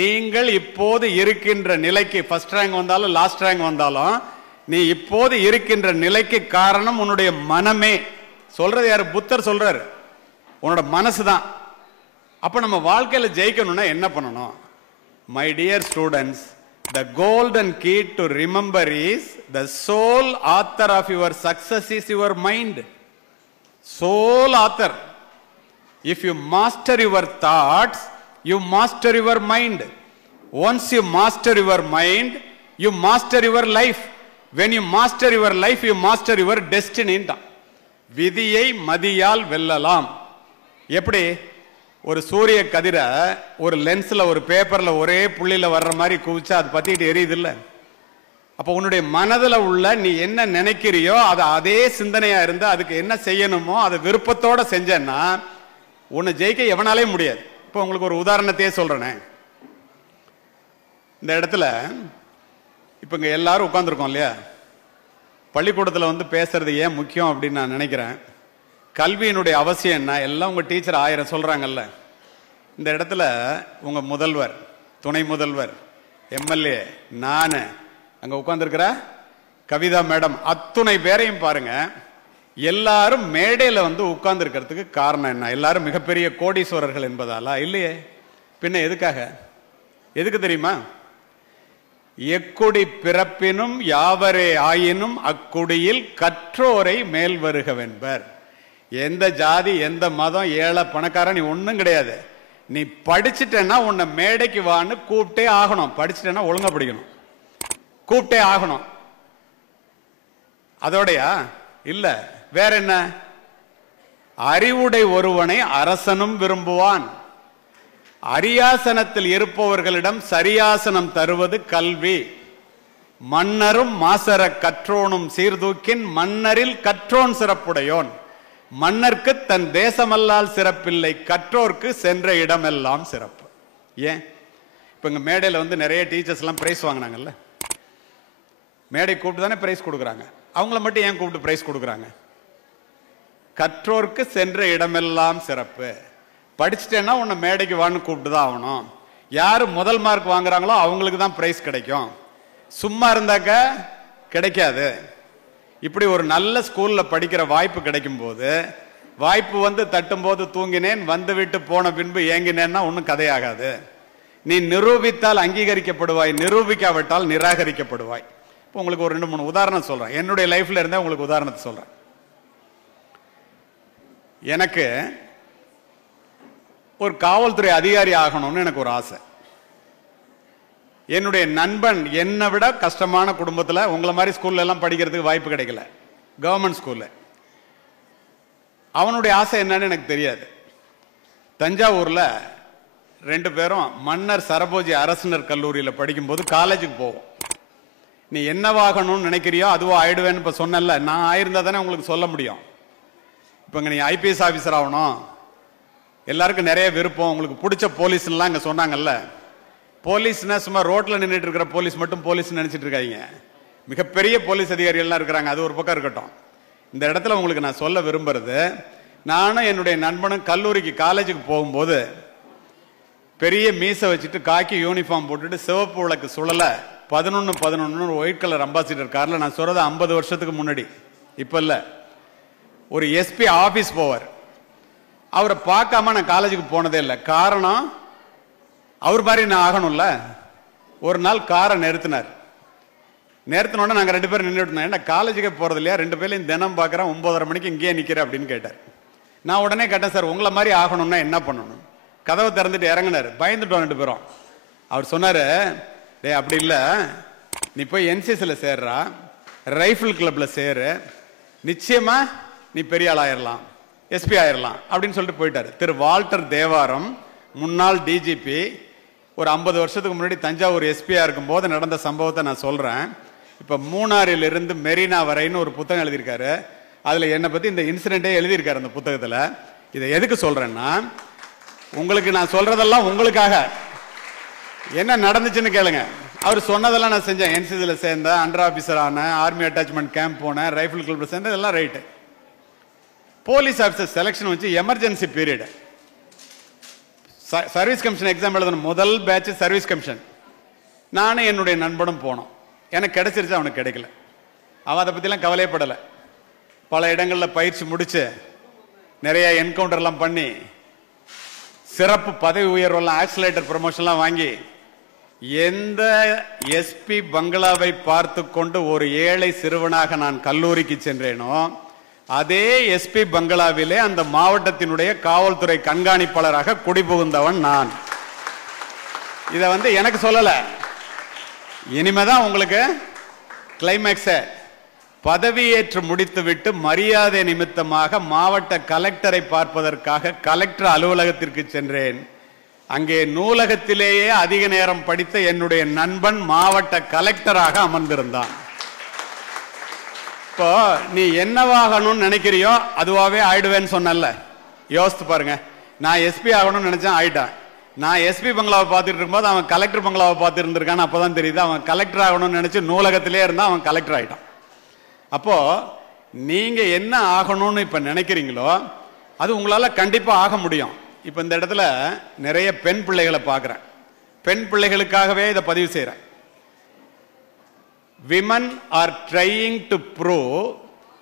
நீங்கள் இப்போது இருக்கின்ற நிலைக்கு, ஃபர்ஸ்ட் ரேங்க் வந்தாலும் லாஸ்ட் ரேங்க் வந்தாலும், நீ இப்போது இருக்கின்ற நிலைக்கு காரணம் உன்னுடைய மனமே. சொல்றது யாரு? புத்தர் சொல்றாரு, உன்னோட மனசுதான். அப்ப நம்ம வாழ்க்கையில ஜெயிக்கணும்னா என்ன பண்ணணும்? My dear students, the golden key to remember is the sole author of your success is your mind. Sole author. If you master your thoughts, you master your mind. Once you master your mind, you master your life. When you master your life, you master your destiny. விதியை மதியால் வெல்லலாம். எப்படி? ஒரு சூரிய கதிரை ஒரு லென்ஸ்ல ஒரு பேப்பர்ல ஒரே புள்ளியில வர்ற மாதிரி குவிச்சா அது பத்திட்டு எரியுது இல்ல? அப்ப உன்னுடைய மனதில் உள்ள நீ என்ன நினைக்கிறியோ அது அதே சிந்தனையா இருந்து அதுக்கு என்ன செய்யணுமோ அதை விருப்பத்தோட செஞ்சேன்னா உன்னை ஜெயிக்க எவனாலே முடியாது. இப்ப உங்களுக்கு ஒரு உதாரணத்தையே சொல்றேனே. இந்த இடத்துல இப்ப இங்க எல்லாரும் உட்கார்ந்துருக்கோம் இல்லையா? பள்ளிக்கூடத்தில் பேசுறது ஏன் முக்கியம் அப்படின்னு நான் நினைக்கிறேன். கல்வியினுடைய அவசியம் என்ன? எல்லாம் உங்க டீச்சர் 1000 சொல்றாங்கல்ல. இந்த இடத்துல உங்க முதல்வர், துணை முதல்வர், எம்எல்ஏ, நான், அங்க உட்கார்ந்துருக்கிற கவிதா மேடம், அத்துணை பேரையும் பாருங்க. எல்லாரும் மேடையில வந்து உட்கார்ந்து இருக்கிறதுக்கு காரணம் என்ன? எல்லாரும் மிகப்பெரிய கோடீஸ்வரர்கள் என்பதாலா? இல்லையே. பின்ன எதுக்காக? எதுக்கு தெரியுமா? எக்குடி பிறப்பினும் யாவரே ஆயினும் அக்குடியில் கற்றோரை மேல் வருகவென்பர். எந்த ஜாதி, எந்த மதம், ஏழை பணக்காரன், நீ ஒன்றும் கிடையாது. நீ படிச்சுட்டேன்னா உன்னை மேடைக்கு வான்னு கூப்பிட்டே ஆகணும். படிச்சுட்டேன்னா ஒழுங்கா படிக்கணும், கூப்பிட்டே ஆகணும். அதோடையா? இல்ல, வேற என்ன? அறிவுடை ஒருவனை அரசனும் விரும்புவான். அரியாசனத்தில் இருப்பவர்களிடம் சரியாசனம் தருவது கல்வி. மன்னரும் மாசர கற்றோனும் சீர்தூக்கின் மன்னரில் கற்றோன் சிறப்புடையோன். மன்னர்க்கு தன் தேசமல்லால் சிறப்பில்லை, கற்றோர்க்கு சென்ற இடமெல்லாம் சிறப்பு. ஏன் இப்ப இங்க மேடையில் வந்து நிறைய டீச்சர்ஸ் எல்லாம் பிரைஸ் வாங்கினாங்கல்ல, மேடை கூப்பிட்டு தானே பிரைஸ் கொடுக்குறாங்க. அவங்கள மட்டும் ஏன் கூப்பிட்டு பிரைஸ் கொடுக்குறாங்க? கற்றோர்க்கு சென்ற இடமெல்லாம் சிறப்பு. படிச்சுட்டேன்னா உன்னை மேடைக்கு வான்னு கூப்பிட்டு தான் ஆகணும். யாரு முதல் மார்க் வாங்குறாங்களோ அவங்களுக்கு தான் பிரைஸ் கிடைக்கும். சும்மா இருந்தாக்க கிடைக்காது. இப்படி ஒரு நல்ல ஸ்கூல்ல படிக்கிற வாய்ப்பு கிடைக்கும் போது, வாய்ப்பு வந்து தட்டும் போது தூங்கினேன், வந்து விட்டு போன பின்பு ஏங்கினேன்னா ஒன்றும் கதையாகாது. நீ நிரூபித்தால் அங்கீகரிக்கப்படுவாய், நிரூபிக்காவிட்டால் நிராகரிக்கப்படுவாய். இப்போ உங்களுக்கு ஒரு 2-3 உதாரணம் சொல்றேன். என்னுடைய லைஃப்ல இருந்தே உங்களுக்கு உதாரணத்தை சொல்றேன். எனக்கு ஒரு காவல்துறை அதிகாரி ஆகணும்னு எனக்கு ஒரு ஆசை. என்னுடைய நண்பன் என்னை விட கஷ்டமான குடும்பத்தில், உங்களை மாதிரி ஸ்கூல்ல எல்லாம் படிக்கிறதுக்கு வாய்ப்பு கிடைக்கல, கவர்மெண்ட் ஸ்கூல்ல. அவனுடைய ஆசை என்னன்னு எனக்கு தெரியாது. தஞ்சாவூர்ல 2 பேரும் மன்னர் சரபோஜி அரசினர் கல்லூரியில் படிக்கும்போது காலேஜுக்கு போவோம். நீ என்னவாகணும்னு நினைக்கிறியோ அதுவோ ஆயிடுவேன்னு இப்ப சொன்னல, நான் ஆயிருந்தா தானே உங்களுக்கு சொல்ல முடியும். இப்ப நீ ஐபிஎஸ் ஆபீசர் ஆகணும், எல்லாருக்கும் நிறைய விருப்பம், உங்களுக்கு பிடிச்ச போலீஸ் எல்லாம் இங்க சொன்னாங்கல்ல. போலீஸ்னா சும்மா ரோட்ல நின்றுட்டு இருக்கிற போலீஸ் மட்டும் போலீஸ் நினைச்சிட்டு இருக்காங்க. மிகப்பெரிய போலீஸ் அதிகாரிகள்லாம் இருக்கிறாங்க. அது ஒரு பக்கம் இருக்கட்டும். இந்த இடத்துல உங்களுக்கு நான் சொல்ல விரும்புறது, நானும் என்னுடைய நண்பனும் கல்லூரிக்கு காலேஜுக்கு போகும்போது பெரிய மீசை வச்சுட்டு காக்கி யூனிஃபார்ம் போட்டுட்டு சிவப்பு விளக்கு சுழல 1111 ஒயிட் கலர் அம்பாசிடர் கார்ல, நான் சொல்றது 50 வருஷத்துக்கு முன்னாடி, இப்ப இல்ல, ஒரு எஸ்பி ஆபீஸ் போவார். அவரை பார்க்காம நான் காலேஜுக்கு போனதே இல்லை. காரணம், அவர் மாதிரி நான் ஆகணும்ல. ஒரு நாள் காரை நிறுத்தினார். நிறுத்தினோட நாங்கள் 2 பேரும் நின்றுட்டு இருந்தோம். ஏன்னா காலேஜுக்கே போறது இல்லையா, 2 பேரையும் தினம் பார்க்குறேன், 9:30 மணிக்கு இங்கேயே நிற்கிறேன் அப்படின்னு கேட்டார். நான் உடனே கேட்டேன், சார் உங்களை மாதிரி ஆகணும்னா என்ன பண்ணணும்? கதவை திறந்துட்டு இறங்கினார். பயந்துட்டோம் 2 பேரும். அவர் சொன்னாரு, டே அப்படி இல்லை, நீ போய் என்சிசியில் சேர்றா, ரைஃபிள் கிளப்ல சேரு, நிச்சயமா நீ பெரிய ஆள் ஆயிரலாம், எஸ்பி ஆயிரலாம் அப்படின்னு சொல்லிட்டு போயிட்டாரு. திரு வால்டர் தேவாரம், முன்னாள் டிஜிபி, ஒரு 50 வருஷத்துக்கு முன்னாடி தஞ்சாவூர் எஸ்பியா இருக்கும் போது நடந்த சம்பவத்தை நான் சொல்றேன். இப்ப மூணாறில் இருந்து மெரினா வரைன்னு ஒரு புத்தகம் எழுதியிருக்காரு. அதுல என்னை பத்தி இந்த இன்சிடென்டே எழுதியிருக்காரு அந்த புத்தகத்துல. இதை எதுக்கு சொல்றேன்னா, உங்களுக்கு நான் சொல்றதெல்லாம் உங்களுக்காக. என்ன நடந்துச்சுன்னு கேளுங்க. அவர் சொன்னதெல்லாம் நான் செஞ்சேன். என்சிசில சேர்ந்தேன், அண்டர் ஆபீசர் ஆனேன், ஆர்மி அட்டாச்மெண்ட் கேம்ப் போனேன், ரைஃபிள் கிளப்ல சேர்ந்தேன், இதெல்லாம் ரைட்டு. போலீஸ் ஆஃபீஸர் செலக்ஷன் வச்சு emergency period, service commission exam எழுதணும், முதல் பேட்ச் சர்வீஸ் கமிஷன். நானும் என்னுடைய நண்பனும் போனோம். எனக்கு கிடைச்சிருச்சு, அவனுக்கு கிடைக்கல. அவன் அதை பற்றிலாம் கவலையப்படலை. பல இடங்களில் பயிற்சி முடிச்சு நிறைய என்கவுண்டர்லாம் பண்ணி சிறப்பு பதவி உயர்வெல்லாம், ஆக்சிலேட்டர் ப்ரமோஷன்லாம் வாங்கி, எந்த எஸ்பி பங்களாவை பார்த்து கொண்டு ஒரு ஏழை சிறுவனாக நான் கல்லூரிக்கு சென்றேனோ, அதே எஸ்பி பங்களாவிலே அந்த மாவட்டத்தினுடைய காவல்துறை கண்காணிப்பாளராக குடிபுகுந்தவன் நான். இத வந்து எனக்கு சொல்லல, இனிமேதான் உங்களுக்கு கிளைமேக்ஸ். பதவியேற்று முடித்துவிட்டு மரியாதை நிமித்தமாக மாவட்ட கலெக்டரை பார்ப்பதற்காக கலெக்டர் அலுவலகத்திற்கு சென்றேன். அங்கே நூலகத்திலேயே அதிக நேரம் படித்த என்னுடைய நண்பன் மாவட்ட கலெக்டராக அமர்ந்திருந்தான். இப்போ நீ என்னவாகணும்னு நினைக்கிறியோ அதுவாவே ஆயிடுவேன்னு சொன்னல, யோசித்து பாருங்க. நான் எஸ்பி ஆகணும்னு நினைச்சேன், ஆயிட்டான். நான் எஸ்பி பங்களாவை பார்த்துட்டு இருக்கும்போது அவன் கலெக்டர் பங்களாவை பார்த்து இருந்திருக்கான்னு அப்பதான் தெரியுது. அவன் கலெக்டர் ஆகணும்னு நினைச்சு நூலகத்திலே இருந்தா அவன் கலெக்டர் ஆயிட்டான். அப்போ நீங்க என்ன ஆகணும்னு இப்ப நினைக்கிறீங்களோ அது உங்களால கண்டிப்பா ஆக முடியும். இப்ப இந்த இடத்துல நிறைய பெண் பிள்ளைகளை பார்க்கிறேன். பெண் பிள்ளைகளுக்காகவே இதை பதிவு செய்யறேன். women are trying to prove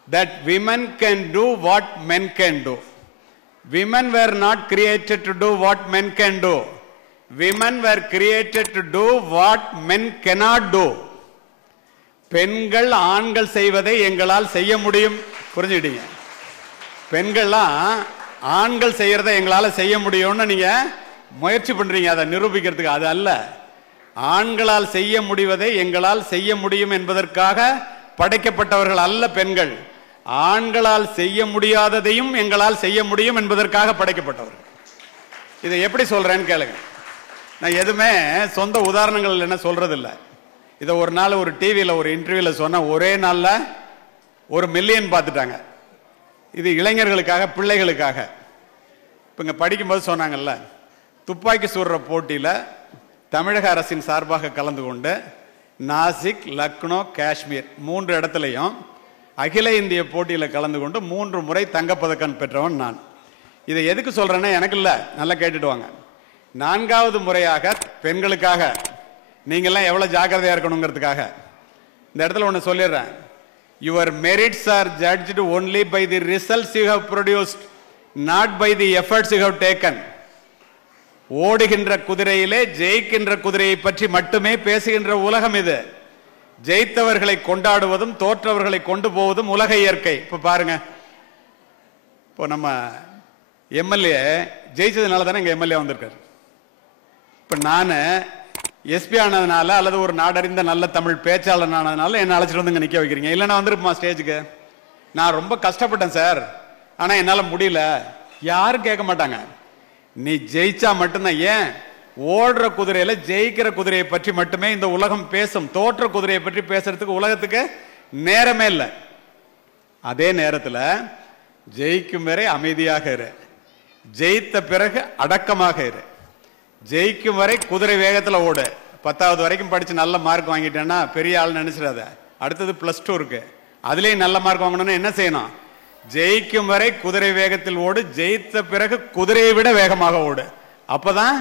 that women can do what men can do. Women were not created to do what men can do. Women were created to do what men cannot do. பெண்கள் ஆண்கள் செய்வதை எங்களால் செய்ய முடியும். புரிஞ்சுக்கிட்டீங்க? பெண்கள்லாம் ஆண்கள் செய்யறதை எங்களால் செய்ய முடியும்னு நீங்க முயற்சி பண்றீங்க அதை நிரூபிக்கிறதுக்கு. அது அல்ல. ஆண்களால் செய்ய முடிவதை எங்களால் செய்ய முடியும் என்பதற்காக படைக்கப்பட்டவர்கள் அல்ல பெண்கள். ஆண்களால் செய்ய முடியாததையும் எங்களால் செய்ய முடியும் என்பதற்காக படைக்கப்பட்டவர்கள். இதை எப்படி சொல்றேன்னு கேளுங்க. நான் எதுவுமே சொந்த உதாரணங்கள் என்ன சொல்றது இல்லை. இதை ஒரு நாள் ஒரு டிவியில் ஒரு இன்டர்வியூவில் சொன்ன ஒரே நாளில் 1 மில்லியன் பார்த்துட்டாங்க. இது இளைஞர்களுக்காக, பிள்ளைகளுக்காக. இப்போ இங்கே படிக்கும்போது சொன்னாங்கல்ல, துப்பாக்கி சுடுற போட்டியில் தமிழக அரசின் சார்பாக கலந்து கொண்டு நாசிக், லக்னோ, காஷ்மீர் 3 இடத்துலையும் அகில இந்திய போட்டியில் கலந்து கொண்டு 3 முறை தங்கப்பதக்கம் பெற்றவன் நான். இதை எதுக்கு சொல்றேன்னா, எனக்கு இல்லை, நல்லா கேட்டுட்டு வாங்க. 4வது முறையாக பெண்களுக்காக நீங்கள்லாம் எவ்வளோ ஜாக்கிரதையாக இருக்கணுங்கிறதுக்காக இந்த இடத்துல ஒன்று சொல்லிடுறேன். Your merits are judged only by the results you have produced, not by the efforts you have taken. ஓடுகின்ற குதிரையிலே ஜெயிக்கின்ற குதிரையை பற்றி மட்டுமே பேசுகின்ற உலகம் இது. ஜெயித்தவர்களை கொண்டாடுவதும் தோற்றவர்களை கொண்டு போவதும் உலக இயற்கை. இப்போ பாருங்க, இப்போ நம்ம எம்எல்ஏ ஜெயிச்சதுனால தானே இங்கே எம்எல்ஏ வந்திருக்காரு. இப்போ நான் எஸ்பி ஆனதுனால அல்லது ஒரு நாடறிந்த நல்ல தமிழ் பேச்சாளர் ஆனதுனால என்ன அழைச்சிட்டு வந்து இங்கே நிற்க வைக்கிறீங்க. இல்லைன்னா வந்துருப்போமா ஸ்டேஜுக்கு? நான் ரொம்ப கஷ்டப்பட்டேன் சார், ஆனால் என்னால் முடியல. யாரும் கேட்க மாட்டாங்க. நீ ஜெயிச்சா மட்டும்தான். ஏன்? ஓடுற குதிரையில ஜெயிக்கிற குதிரையை பற்றி மட்டுமே இந்த உலகம் பேசும். தோற்ற குதிரையை பற்றி பேசுறதுக்கு உலகத்துக்கு நேரமே இல்லை. அதே நேரத்தில் ஜெயிக்கும் வரை அமைதியாக இரு, ஜெயித்த பிறகு அடக்கமாக இரு. ஜெயிக்கும் வரை குதிரை வேகத்தில் ஓடு. 10வது வரைக்கும் படிச்சு நல்ல மார்க் வாங்கிட்டேன்னா பெரிய ஆள் நினைச்சிடாத. அடுத்தது +2 இருக்கு, அதுலேயும் நல்ல மார்க் வாங்கணும்னா என்ன செய்யணும்? ஜெயிக்கும் வரை குதிரை வேகத்தில் ஓடு, ஜெயித்த பிறகு குதிரையை விட வேகமாக ஓடு. அப்பதான்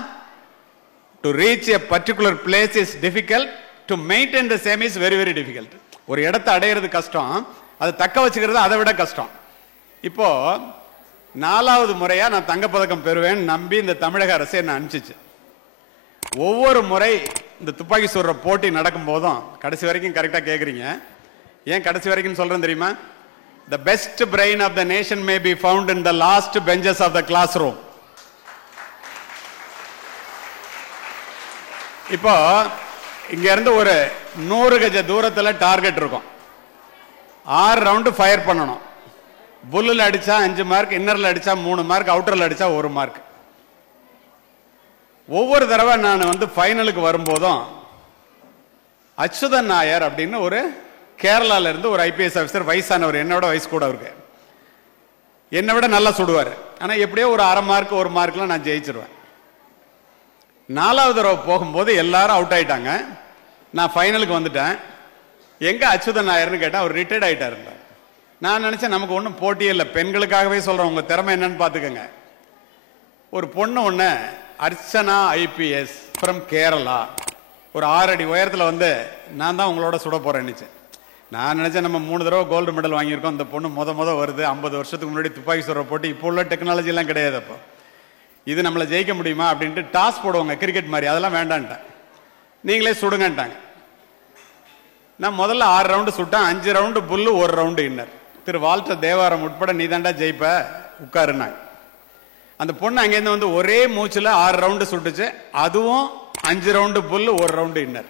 to reach a particular place is difficult, to maintain the same is very very difficult. ஒரு இடத்தை அடையிறது கஷ்டம், அதை தக்க வச்சுக்கிறது அதை விட கஷ்டம். இப்போ 4வது முறையா நான் தங்கப்பதக்கம் பெறுவேன் நம்பி இந்த தமிழக அரசு என்ன அனுப்பிச்சிச்சு. ஒவ்வொரு முறை இந்த துப்பாக்கி சுடுற போட்டி நடக்கும் போதும் கடைசி வரைக்கும் கரெக்டா கேட்குறீங்க. ஏன் கடைசி வரைக்கும் சொல்றேன் தெரியுமா? The best brain of the nation may be found in the last benches of the classroom. இப்போ இங்க இருந்து ஒரு 100 கஜ தூரத்துல டார்கெட் இருக்கும். 6 ரவுண்டு ஃபயர் பண்ணணும். புல்லில் அடிச்சா 5 மார்க், இன்னர்ல அடிச்சா 3 மார்க், அவுட்டர்ல அடிச்சா 1 மார்க். ஒவ்வொரு தடவை நான் ஃபைனலுக்கு வரும்போதும் அச்சுதன் நாயர் அப்படின்னு ஒரு கேரளால இருந்து ஒரு ஐபிஎஸ் ஆஃபீஸர், வயசானவர், என்னோட வயசு கூட இருக்கு, என்னை விட நல்லா சுடுவார். ஆனால் எப்படியோ ஒரு 1/2 மார்க் 1 மார்க்லாம் நான் ஜெயிச்சிருவேன். 4வது தடவை போகும்போது எல்லாரும் அவுட் ஆயிட்டாங்க. நான் ஃபைனலுக்கு வந்துட்டேன். எங்க அச்சுதன் நாயர்னு கேட்டேன். அவர் ரிட்டையர்ட் ஆயிட்டார். நான் நினைச்சேன் நமக்கு ஒன்றும் போட்டியே இல்லை, பெண்களுக்காகவே சொல்றேன், உங்க திறமை என்னன்னு பார்த்துக்கங்க. ஒரு பொண்ணு ஒன்று அர்ச்சனா ஐபிஎஸ் ஃப்ரம் கேரளா, ஒரு 6 அடி உயரத்தில் நான் தான் உங்களோட சுட போறேன்னுச்சு. நான் நினைச்சேன் நம்ம 3 தடவை கோல்டு மெடல் வாங்கியிருக்கோம், இந்த பொண்ணு முத வருது. 50 வருஷத்துக்கு முன்னாடி துப்பாக்கி சுடுற போட்டி, இப்போ உள்ள டெக்னாலஜி எல்லாம் கிடையாது. அப்போ இது நம்மளை ஜெயிக்க முடியுமா அப்படின்ட்டு டாஸ் போடுவாங்க கிரிக்கெட் மாதிரி, அதெல்லாம் வேண்டான்ட்டேன். நீங்களே சுடுங்கன்ட்டாங்க. நான் முதல்ல 6 ரவுண்டு சுட்டேன். 5 ரவுண்டு புல்லு, 1 ரவுண்டு இன்னர். திரு வால்டர் தேவாரம் உட்பட நீ தாண்டா ஜெயிப்ப, உட்காருனாங்க. அந்த பொண்ணு அங்கேருந்து ஒரே மூச்சில் 6 ரவுண்டு சுட்டுச்சு. அதுவும் 5 ரவுண்டு புல்லு, 1 ரவுண்டு இன்னர்.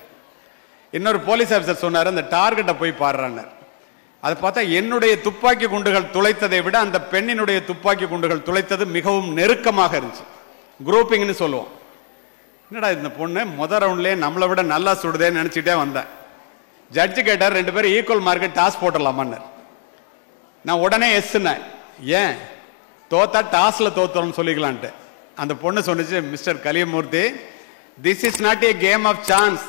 இன்னொரு போலீஸ் ஆஃபீஸர் சொன்னார், அந்த டார்கெட்டை போய் பாடுறாரு. அதை பார்த்தா என்னுடைய துப்பாக்கி குண்டுகள் துளைத்ததை விட அந்த பெண்ணினுடைய துப்பாக்கி குண்டுகள் துளைத்தது மிகவும் நெருக்கமாக இருந்துச்சு. குரூப்பிங்னு சொல்லுவோம். என்னடா இந்த பொண்ணு ரவுண்ட்லேயே நம்மளை விட நல்லா சுடுதேன்னு நினச்சிட்டே வந்தேன். ஜட்ஜு கேட்டார், 2 பேரும் ஈக்குவல் மார்க்கெட் டாஸ் போட்டலாமான்னு. நான் உடனே எஸ்னேன். ஏன்? தோத்தா டாஸ்ல தோத்தோம்னு சொல்லிக்கலான்ட்டு. அந்த பொண்ணு சொன்னிச்சு, mister Kaliyamurthy, this is not a game of chance,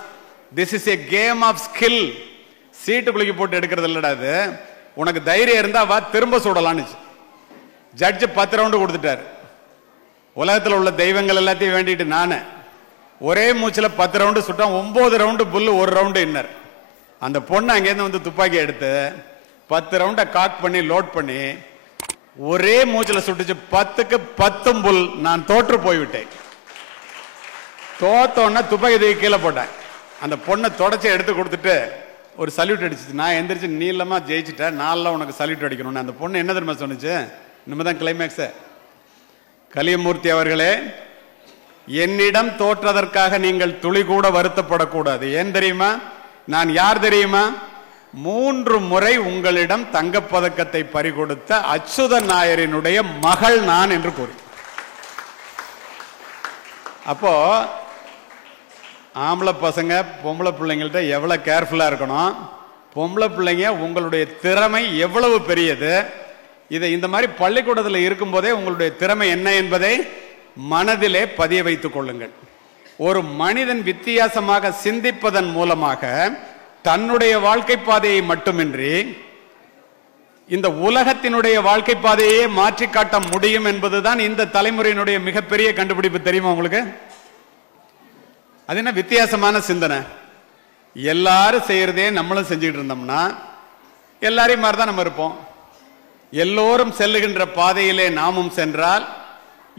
this is a game of skill. சீட்டு குலுக்கி போட்டு எடுக்கிறது இல்லடா இது. உனக்கு தைரியம் இருந்தா வா, திரும்ப சுடலான்னு. ஜட்ஜு 10 ரவுண்டு கொடுத்துட்டாரு. உலகத்தில் உள்ள தெய்வங்கள் எல்லாத்தையும் வேண்டிட்டு நானு ஒரே மூச்சில் 10 ரவுண்டு சுட்டேன். 9 ரவுண்டு புல்லு, 1 ரவுண்டு இன்னர். அந்த பொண்ணு அங்கேருந்து வந்து துப்பாக்கி எடுத்து 10 ரவுண்ட காக் பண்ணி லோட் பண்ணி ஒரே மூச்சில் சுட்டுச்சு. 10க்கு 10 புல். நான் தோற்று போய்விட்டேன். தோத்தோன்னா துப்பாக்கி தூக்கி கீழே போட்டேன். அந்த பொண்ணை தொடச்சி எடுத்து கொடுத்துட்டு ஒரு சல்யூட் அடிச்சிச்சு. நான் எந்திரிச்சு நீளமா ஜெயிச்சுட்டேன், நாளில் உனக்கு சல்யூட் அடிக்கணும்னு. அந்த பொண்ணு என்ன தெரியுமா சொன்னிச்சு? இனிமேதான் கிளைமேக்ஸ். கலியமூர்த்தி அவர்களே, என்னிடம் தோற்றதற்காக நீங்கள் துளி கூட வருத்தப்படக்கூடாது. ஏன் தெரியுமா? நான் யார் தெரியுமா? 3 முறை உங்களிடம் தங்கப்பதக்கத்தை பறிகொடுத்த அச்சுதன் நாயரினுடைய மகள் நான் என்று கூறி. அப்போ ஆம்பளை பசங்க பொம்பளை பிள்ளைங்கள்ட்ட எவ்வளவு கேர்ஃபுல்லா இருக்கணும். பொம்பளை பிள்ளைங்க உங்களுடைய திறமை எவ்வளவு பெரியது, இதை இந்த மாதிரி பள்ளிக்கூடத்தில் இருக்கும் போதே உங்களுடைய திறமை என்ன என்பதை மனதிலே பதிய வைத்துக் கொள்ளுங்கள். ஒரு மனிதன் வித்தியாசமாக சிந்திப்பதன் மூலமாக தன்னுடைய வாழ்க்கை பாதையை மட்டுமின்றி இந்த உலகத்தினுடைய வாழ்க்கை பாதையே மாற்றி காட்ட முடியும் என்பதுதான் இந்த தலைமுறையினுடைய மிகப்பெரிய கண்டுபிடிப்பு. தெரியுமா உங்களுக்கு? அது என்ன வித்தியாசமான சிந்தனை? எல்லாரும் செய்யறதே நம்மளும் செஞ்சுக்கிட்டு இருந்தோம்னா எல்லாரையும் மாதிரி தான் நம்ம இருப்போம். எல்லோரும் செல்லுகின்ற பாதையிலே நாமும் சென்றால்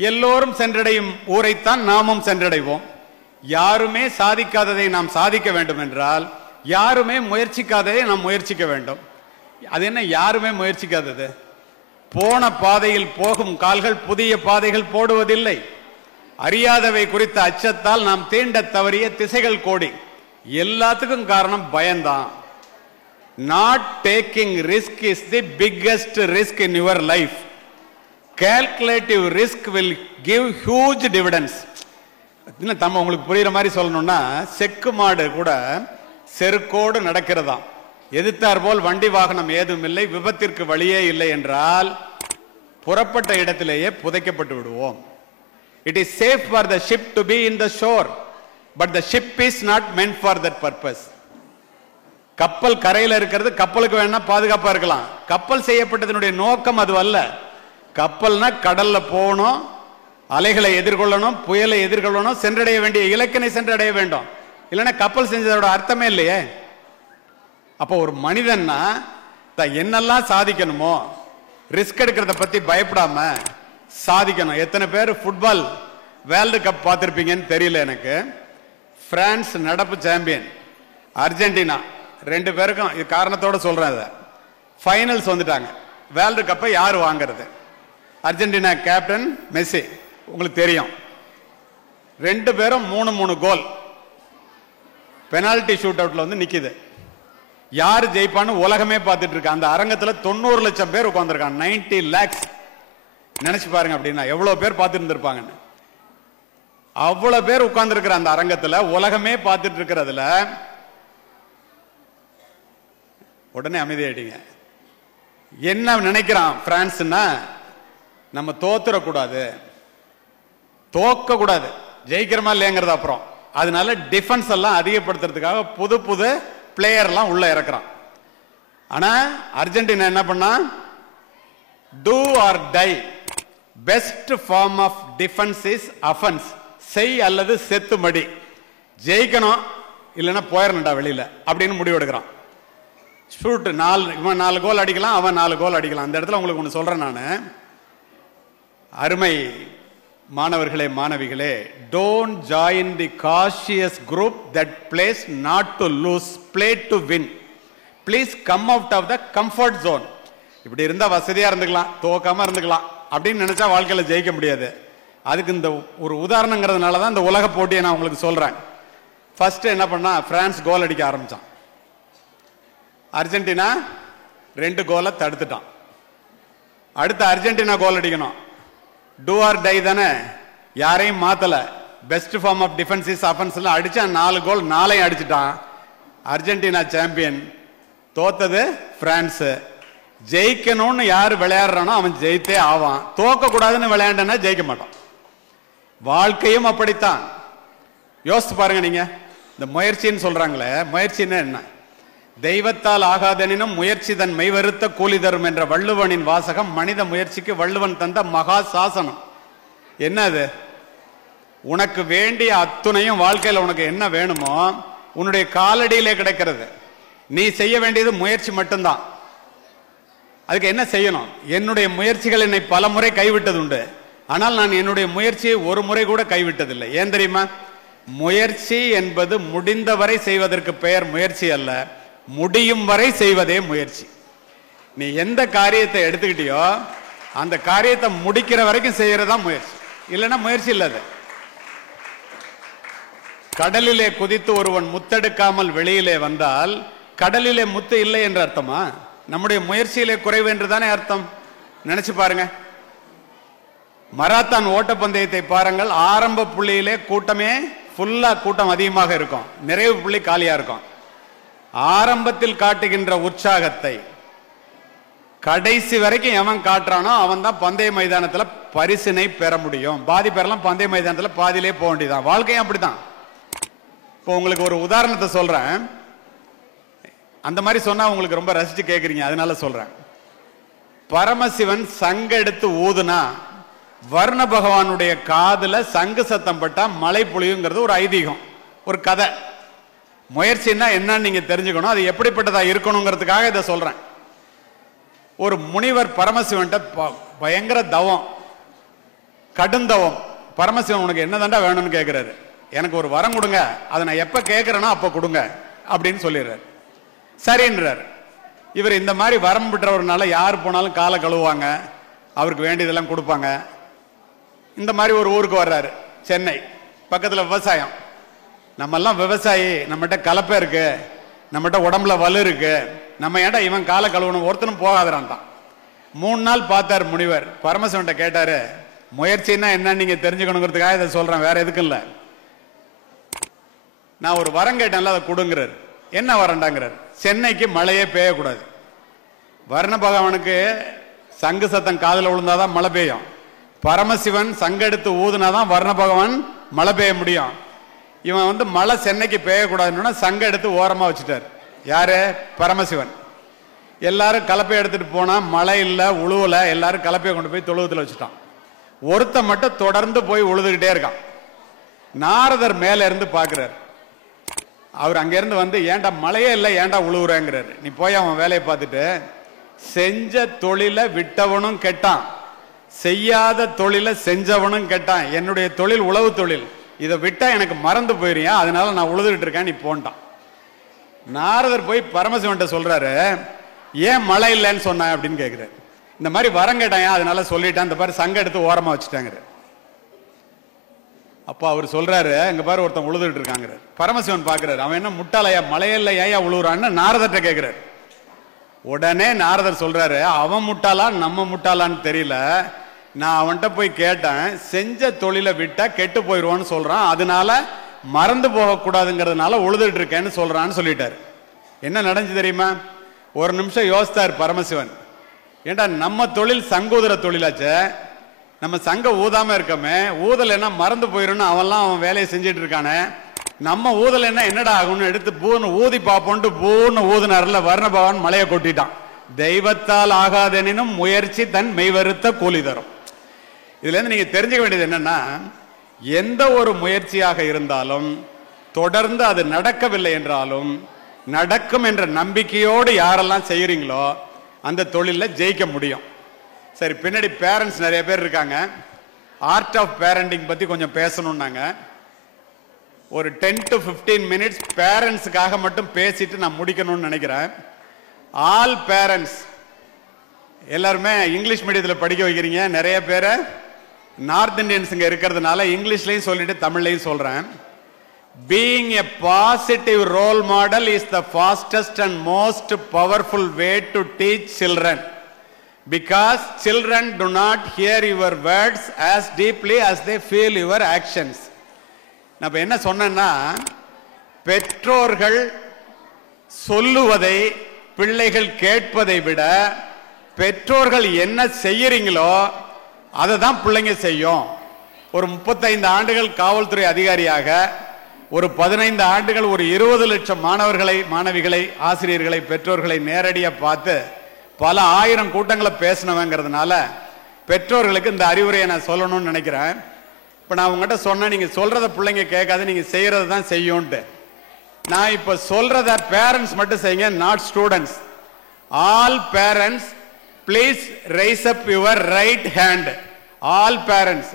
எல்லோரும் சென்றடையும் ஊரைத்தான் நாமும் சென்றடைவோம். யாருமே சாதிக்காததை நாம் சாதிக்க வேண்டும் என்றால் யாருமே முயற்சிக்காததை நாம் முயற்சிக்க வேண்டும். அது என்ன யாருமே முயற்சிக்காதது? போன பாதையில் போகும் கால்கள் புதிய பாதைகள் போடுவதில்லை. அறியாதவை குறித்த அச்சத்தால் நாம் தீண்ட தவறிய திசைகள் கோடி. எல்லாத்துக்கும் காரணம் பயம்தான். Not taking risk is the biggest risk in your life. Calculative risk will give huge dividends. தம்ம உங்களுக்கு புரியுற மாதிரி சொல்லணும்னா, செக்கு மாடு கூட செருக்கோடு நடக்கிறதாம். எதிர்த்தார் போல் வண்டி வாகனம் ஏதும் இல்லை, விபத்திற்கு வழியே இல்லை என்றால் புறப்பட்ட இடத்திலேயே புதைக்கப்பட்டு விடுவோம். It is safe for the ship to be in the shore, but the ship is not meant for that purpose. கப்பல் கரையில் இருக்கிறது கப்பலுக்கு வேணா பாதுகாப்பா இருக்கலாம். கப்பல் செய்யப்பட்டதனுடைய நோக்கம் அது அல்ல. கப்பல்னா கடல்ல போகணும், அலைகளை எதிர்கொள்ளணும், புயலை எதிர்கொள்ளணும், சென்றடைய வேண்டிய இலக்கினை சென்றடைய வேண்டும். இல்லைன்னா கப்பல் செஞ்சதோட அர்த்தமே இல்லையே. அப்போ ஒரு மனிதன்னா என்னெல்லாம் சாதிக்கணுமோ ரிஸ்க் எடுக்கிறத பத்தி பயப்படாம சாதிக்கணும். எத்தனை பேர் ஃபுட்பால் வேர்ல்டு கப் பார்த்திருப்பீங்கன்னு தெரியல எனக்கு. பிரான்ஸ் நடப்பு சாம்பியன், அர்ஜென்டினா, 2 பேருக்கும் இது காரணத்தோட சொல்றேன். ஃபைனல்ஸ் வந்துட்டாங்க. வேர்ல்டு கப்பை யார் வாங்குறது? அர்ஜென்டினா கேப்டன் மெஸ்ஸி, உங்களுக்கு தெரியும். 2 பேரும் 3 கோல் பெனால்டி ஷூட் அவுட்ல வந்து நிக்குது. யாரு ஜெயிப்பான்னு உலகமே பார்த்துட்டு இருக்கு. அந்த அரங்கத்துல 90 லட்சம் பேர் உட்கார்ந்துருக்காங்க. 90 lakhs. நினைச்சு பாருங்க, அப்படின்னா எவ்வளவு பேர் பார்த்துட்டு இருந்திருப்பாங்கன்னு. அவ்வளவு பேர் உட்கார்ந்து இருக்கிற அந்த அரங்கத்துல உலகமே பார்த்துட்டு இருக்கிறதுல உடனே அமைதியாயிட்டீங்க. என்ன நினைக்கிறான் பிரான்ஸ்னா, நம்ம தோத்துறக்கூடாது, தோக்க கூடாது, ஜெயிக்கிறமா இல்லைங்கிறது அப்புறம். அதனால டிஃபென்ஸ் எல்லாம் அதிகப்படுத்துறதுக்காக புது புது பிளேயர்லாம் உள்ள இறக்குறான். ஆனா அர்ஜென்டினா என்ன பண்ணா, do or die, best form of defence is offence. செய் அல்லது செத்து மடி, ஜெயிக்கணும் இல்லைன்னா போயிடணும்டா வெளியில அப்படின்னு முடிவு எடுக்கிறான். ஷூட் 4, இவன் 4 கோல் அடிக்கலாம், அவன் 4 கோல் அடிக்கலாம். அந்த இடத்துல உங்களுக்கு ஒன்று சொல்றேன் நான், அருமை மாணவர்களே மாணவிகளே, don't join the cautious group that plays not to lose, play to win. Please come out of the comfort zone. இப்படி இருந்தா வசதியா இருந்துக்கலாம், தோக்காம இருந்துக்கலாம் அப்படின்னு நினைச்சா வாழ்க்கையில ஜெயிக்க முடியாது. அதுக்கு இந்த ஒரு உதாரணங்கிறதுனால தான் இந்த உலக போட்டியை நான் உங்களுக்கு சொல்றேன். ஃபர்ஸ்ட் என்ன பண்ணா, பிரான்ஸ் கோல் அடிக்க ஆரம்பிச்சான். அர்ஜென்டினா 2 கோலை தடுத்துட்டான். அடுத்து அர்ஜென்டினா கோல் அடிக்கணும். டூ ஆர் டை தானே, யாரையும் மாத்தல. Best form of defence is அஃபென்ஸ்ல அடிச்சா 4 கோல் 4ஐயும் அடிச்சுட்டான். அர்ஜென்டினா சாம்பியன், தோத்தது பிரான்ஸ். ஜெயிக்கணும்னு யாரு விளையாடுறானோ அவன் ஜெயித்தே ஆவான். தோக்க கூடாதுன்னு விளையாண்டனா ஜெயிக்க மாட்டான். வாழ்க்கையும் அப்படித்தான். யோசித்து பாருங்க. நீங்க இந்த முயற்சின்னு சொல்றாங்களே, முயற்சின்னு என்ன? தெய்வத்தால் ஆகாதெனினும் முயற்சி தன் மெய்வருத்த கூலி தரும் என்ற வள்ளுவனின் வாசகம் மனித முயற்சிக்கு வள்ளுவன் தந்த மகா சாசனம். என்ன அது? உனக்கு வேண்டிய அத்துணையும் வாழ்க்கையில் உனக்கு என்ன வேணுமோ உன்னுடைய காலடியிலே கிடைக்கிறது. நீ செய்ய வேண்டியது முயற்சி மட்டும்தான். அதுக்கு என்ன செய்யணும்? என்னுடைய முயற்சிகள் என்னை பல முறை கைவிட்டது உண்டு, ஆனால் நான் என்னுடைய முயற்சியை ஒரு முறை கூட கைவிட்டதில்லை. ஏன் தெரியுமா? முயற்சி என்பது முடிந்தவரை செய்வதற்கு பெயர் முயற்சி அல்ல, முடியும் வரை செய்வதே முயற்சி. நீ எந்த காரியத்தை எடுத்துக்கிட்டியோ அந்த காரியத்தை முடிக்கிற வரைக்கும் செய்யறதா முயற்சி, இல்லைன்னா முயற்சி இல்லாத. கடலிலே குதித்து ஒருவன் முத்தெடுக்காமல் வெளியிலே வந்தால் கடலிலே முத்து இல்லை என்று அர்த்தமா? நம்முடைய முயற்சியிலே குறைவு என்று தானே அர்த்தம். நினைச்சு பாருங்க, மராத்தான் ஓட்டப்பந்தயத்தை பாருங்கள். ஆரம்ப புள்ளியிலே கூட்டமே ஃபுல்லா கூட்டம் அதிகமாக இருக்கும், நிறைவு புள்ளி காலியா இருக்கும். ஆரம்பத்தில் காட்டுகின்ற உற்சாகத்தை கடைசி வரைக்கும் எவன் காட்டுறானோ அவன் தான் பந்தய மைதானத்தில் பரிசினை பெற முடியும். பாதி பேரெல்லாம் பந்தய மைதானத்தில் பாதியிலே போக வேண்டியதான். வாழ்க்கையும் அப்படிதான். இப்போ உங்களுக்கு ஒரு உதாரணத்தை சொல்றேன், அந்த மாதிரி சொன்னா உங்களுக்கு ரொம்ப ரசிச்சு கேட்குறீங்க, அதனால சொல்றேன். பரமசிவன் சங்க எடுத்து ஊதுனா வர்ண பகவானுடைய காதுல சங்கு சத்தம் பட்டா மழை பொழியுங்கிறது ஒரு ஐதீகம், ஒரு கதை. முயற்சின்னா என்னன்னு நீங்க தெரிஞ்சுக்கணும், அது எப்படிப்பட்டதா இருக்கணுங்கிறதுக்காக இதை சொல்றேன். ஒரு முனிவர் பரமசிவன் பயங்கர தவம், கடுந்தவம். பரமசிவன் உனக்கு என்ன தாண்டா வேணும்னு கேட்கிறாரு. எனக்கு ஒரு வரம் கொடுங்க, அதை நான் எப்ப கேட்கிறேனோ அப்ப கொடுங்க அப்படின்னு சொல்லிடுறாரு. சரின்றார். இவர் இந்த மாதிரி வரம் பெற்றவர்னால யார் போனாலும் காலை கழுவுவாங்க, அவருக்கு வேண்டியதெல்லாம் கொடுப்பாங்க. இந்த மாதிரி ஒரு ஊருக்கு வர்றாரு, சென்னை பக்கத்துல விவசாயம். நம்ம எல்லாம் விவசாயி, நம்மகிட்ட கலப்பை இருக்கு, நம்மகிட்ட உடம்புல வலு இருக்கு, நம்ம ஏன்டா இவன் காலை கழுவணும், ஒருத்தனும் போகாதான். 3 நாள் பார்த்தார் முனிவர். பரமசிவன்ட்ட கேட்டாரு, முயற்சின்னா என்ன நீங்க தெரிஞ்சுக்கணுங்கிறதுக்காக இதை சொல்றேன், வேற எதுக்கும் இல்லை. நான் ஒரு வரம் கேட்டேன்ல, அதை கொடுங்கிறார். என்ன வரண்டாங்கிறார்? சென்னைக்கு மழையே பெய்யக்கூடாது. வர்ண பகவானுக்கு சங்கு சத்தம் காதல விழுந்தாதான் மழை பெய்யும். பரமசிவன் சங்கெடுத்து ஊதுனாதான் வர்ண பகவான் மழை பெய்ய முடியும். இவன் மழை சென்னைக்கு பெய்யக்கூடாதுன்னா சங்க எடுத்து ஓரமா வச்சுட்டார். யாரு? பரமசிவன். எல்லாரும் கலப்பை எடுத்துட்டு போனா மழை இல்லை, உழுவல. எல்லாரும் கலப்பையை கொண்டு போய் தொழுவத்தில் வச்சுட்டான். ஒருத்த மட்டும் தொடர்ந்து போய் உழுதுகிட்டே இருக்கான். நாரதர் மேல இருந்து பாக்குறாரு. அவர் அங்கிருந்து ஏன்டா மழையே இல்லை, ஏன்டா உழுவுறேங்கிறாரு. நீ போய் அவன் வேலையை பார்த்துட்டு, செஞ்ச தொழிலை விட்டவனும் கெட்டான், செய்யாத தொழிலை செஞ்சவனும் கெட்டான். என்னுடைய தொழில் உழவு தொழில், இதை விட்டா எனக்கு மறந்து போயிருயா, அதனால நான் உழுதுகிட்டு இருக்கேன், நீ போன்ட்டான். நாரதர் போய் பரமசிவன்ட்ட சொல்றாரு, ஏன் மழை இல்லைன்னு சொன்ன அப்படின்னு கேட்கிறாரு. இந்த மாதிரி வரம் கேட்டான், அதனால சொல்லிட்டான், இந்த மாதிரி சங்க எடுத்து ஓரமா வச்சுட்டாங்க. அப்போ அவர் சொல்றாரு, இங்க பாரு ஒருத்தன் உழுதுட்டு இருக்காங்க. பரமசிவன் பாக்குறாரு, அவன் என்ன முட்டாளையா, மழையில்ல ஏயா உழுவுறான்னு நாரதர்கிட்ட கேட்கிறாரு. உடனே நாரதர் சொல்றாரு, அவன் முட்டாளா நம்ம முட்டாளான்னு தெரியல, நான் அவன்கிட்ட போய் கேட்டேன், செஞ்ச தொழிலை விட்டா கெட்டு போயிடுவான்னு சொல்றான், அதனால மறந்து போக கூடாதுங்கிறதுனால உழுதுட்டு இருக்கேன்னு சொல்றான்னு சொல்லிட்டாரு. என்ன நடந்துச்சு தெரியுமா? ஒரு நிமிஷம் யோசித்தார் பரமசிவன். ஏண்டா நம்ம தொழில் சங்கூதுற தொழிலாச்சே, நம்ம சங்க ஊதாம இருக்கமே, ஊதல் என்ன மறந்து போயிடும், அவன் வேலையை செஞ்சிட்டு இருக்கானே, நம்ம ஊதல் என்ன என்னடா ஆகும்னு எடுத்து பூன்னு ஊதி பார்ப்போன்ட்டு பூன்னு ஊதினார்ல, வர்ண பகவான் மலையை கொட்டிட்டான். தெய்வத்தால் ஆகாதெனினும் முயற்சி தன் மெய்வருத்த கூலி தரும். இதுல இருந்து நீங்க தெரிஞ்சுக்க வேண்டியது என்னன்னா, எந்த ஒரு முயற்சியாக இருந்தாலும் தொடர்ந்து அது நடக்கவில்லை என்றாலும் நடக்கும் என்ற நம்பிக்கையோடு யாரெல்லாம் செய்யறீங்களோ அந்த தொழில ஜெயிக்க முடியும். சரி, பின்னாடி பேரண்ட்ஸ் நிறைய பேர் இருக்காங்க. ஆர்ட் ஆஃப் பேரண்டிங் பத்தி கொஞ்சம் பேசணும்னாங்க. ஒரு 10 to 15 மினிட்ஸ் பேரண்ட்ஸுக்காக மட்டும் பேசிட்டு நான் முடிக்கணும்னு நினைக்கிறேன். ஆல் பேரண்ட்ஸ் எல்லாருமே இங்கிலீஷ் மீடியத்தில் படிக்க வைக்கிறீங்க. நிறைய பேரை நார்த் இந்தியன்ஸுங்க இருக்கிறதுனால இங்கிலீஷ்லையும் சொல்லிட்டு தமிழ்லையும் சொல்றேன். Being a positive role model is the fastest and most powerful way to teach children, because children do not hear your words as deeply as they feel your actions. நான் என்ன சொன்னேன்னா, பெற்றோர்கள் சொல்லுவதை பிள்ளைகள் கேட்பதை விட பெற்றோர்கள் என்ன செய்யறீங்களோ அதை தான் பிள்ளைங்க செய்யும். ஒரு 35 ஆண்டுகள் காவல்துறை அதிகாரியாக, ஒரு 15 ஆண்டுகள் ஒரு 20 லட்சம் மாணவர்களை, மாணவிகளை, ஆசிரியர்களை, பெற்றோர்களை நேரடியாக பார்த்து பல ஆயிரம் கூட்டங்களை பேசினவங்கிறதுனால பெற்றோர்களுக்கு இந்த அறிவுரையை நான் சொல்லணும்னு நினைக்கிறேன். இப்போ நான் உங்கள்கிட்ட சொன்னேன், நீங்கள் சொல்றத பிள்ளைங்க கேட்காது, நீங்கள் செய்யறது தான் செய்யும்ட்டு. நான் இப்ப சொல்றத பேரண்ட்ஸ் மட்டும் செய்யுங்க, not students. All parents please raise up your right hand. All parents,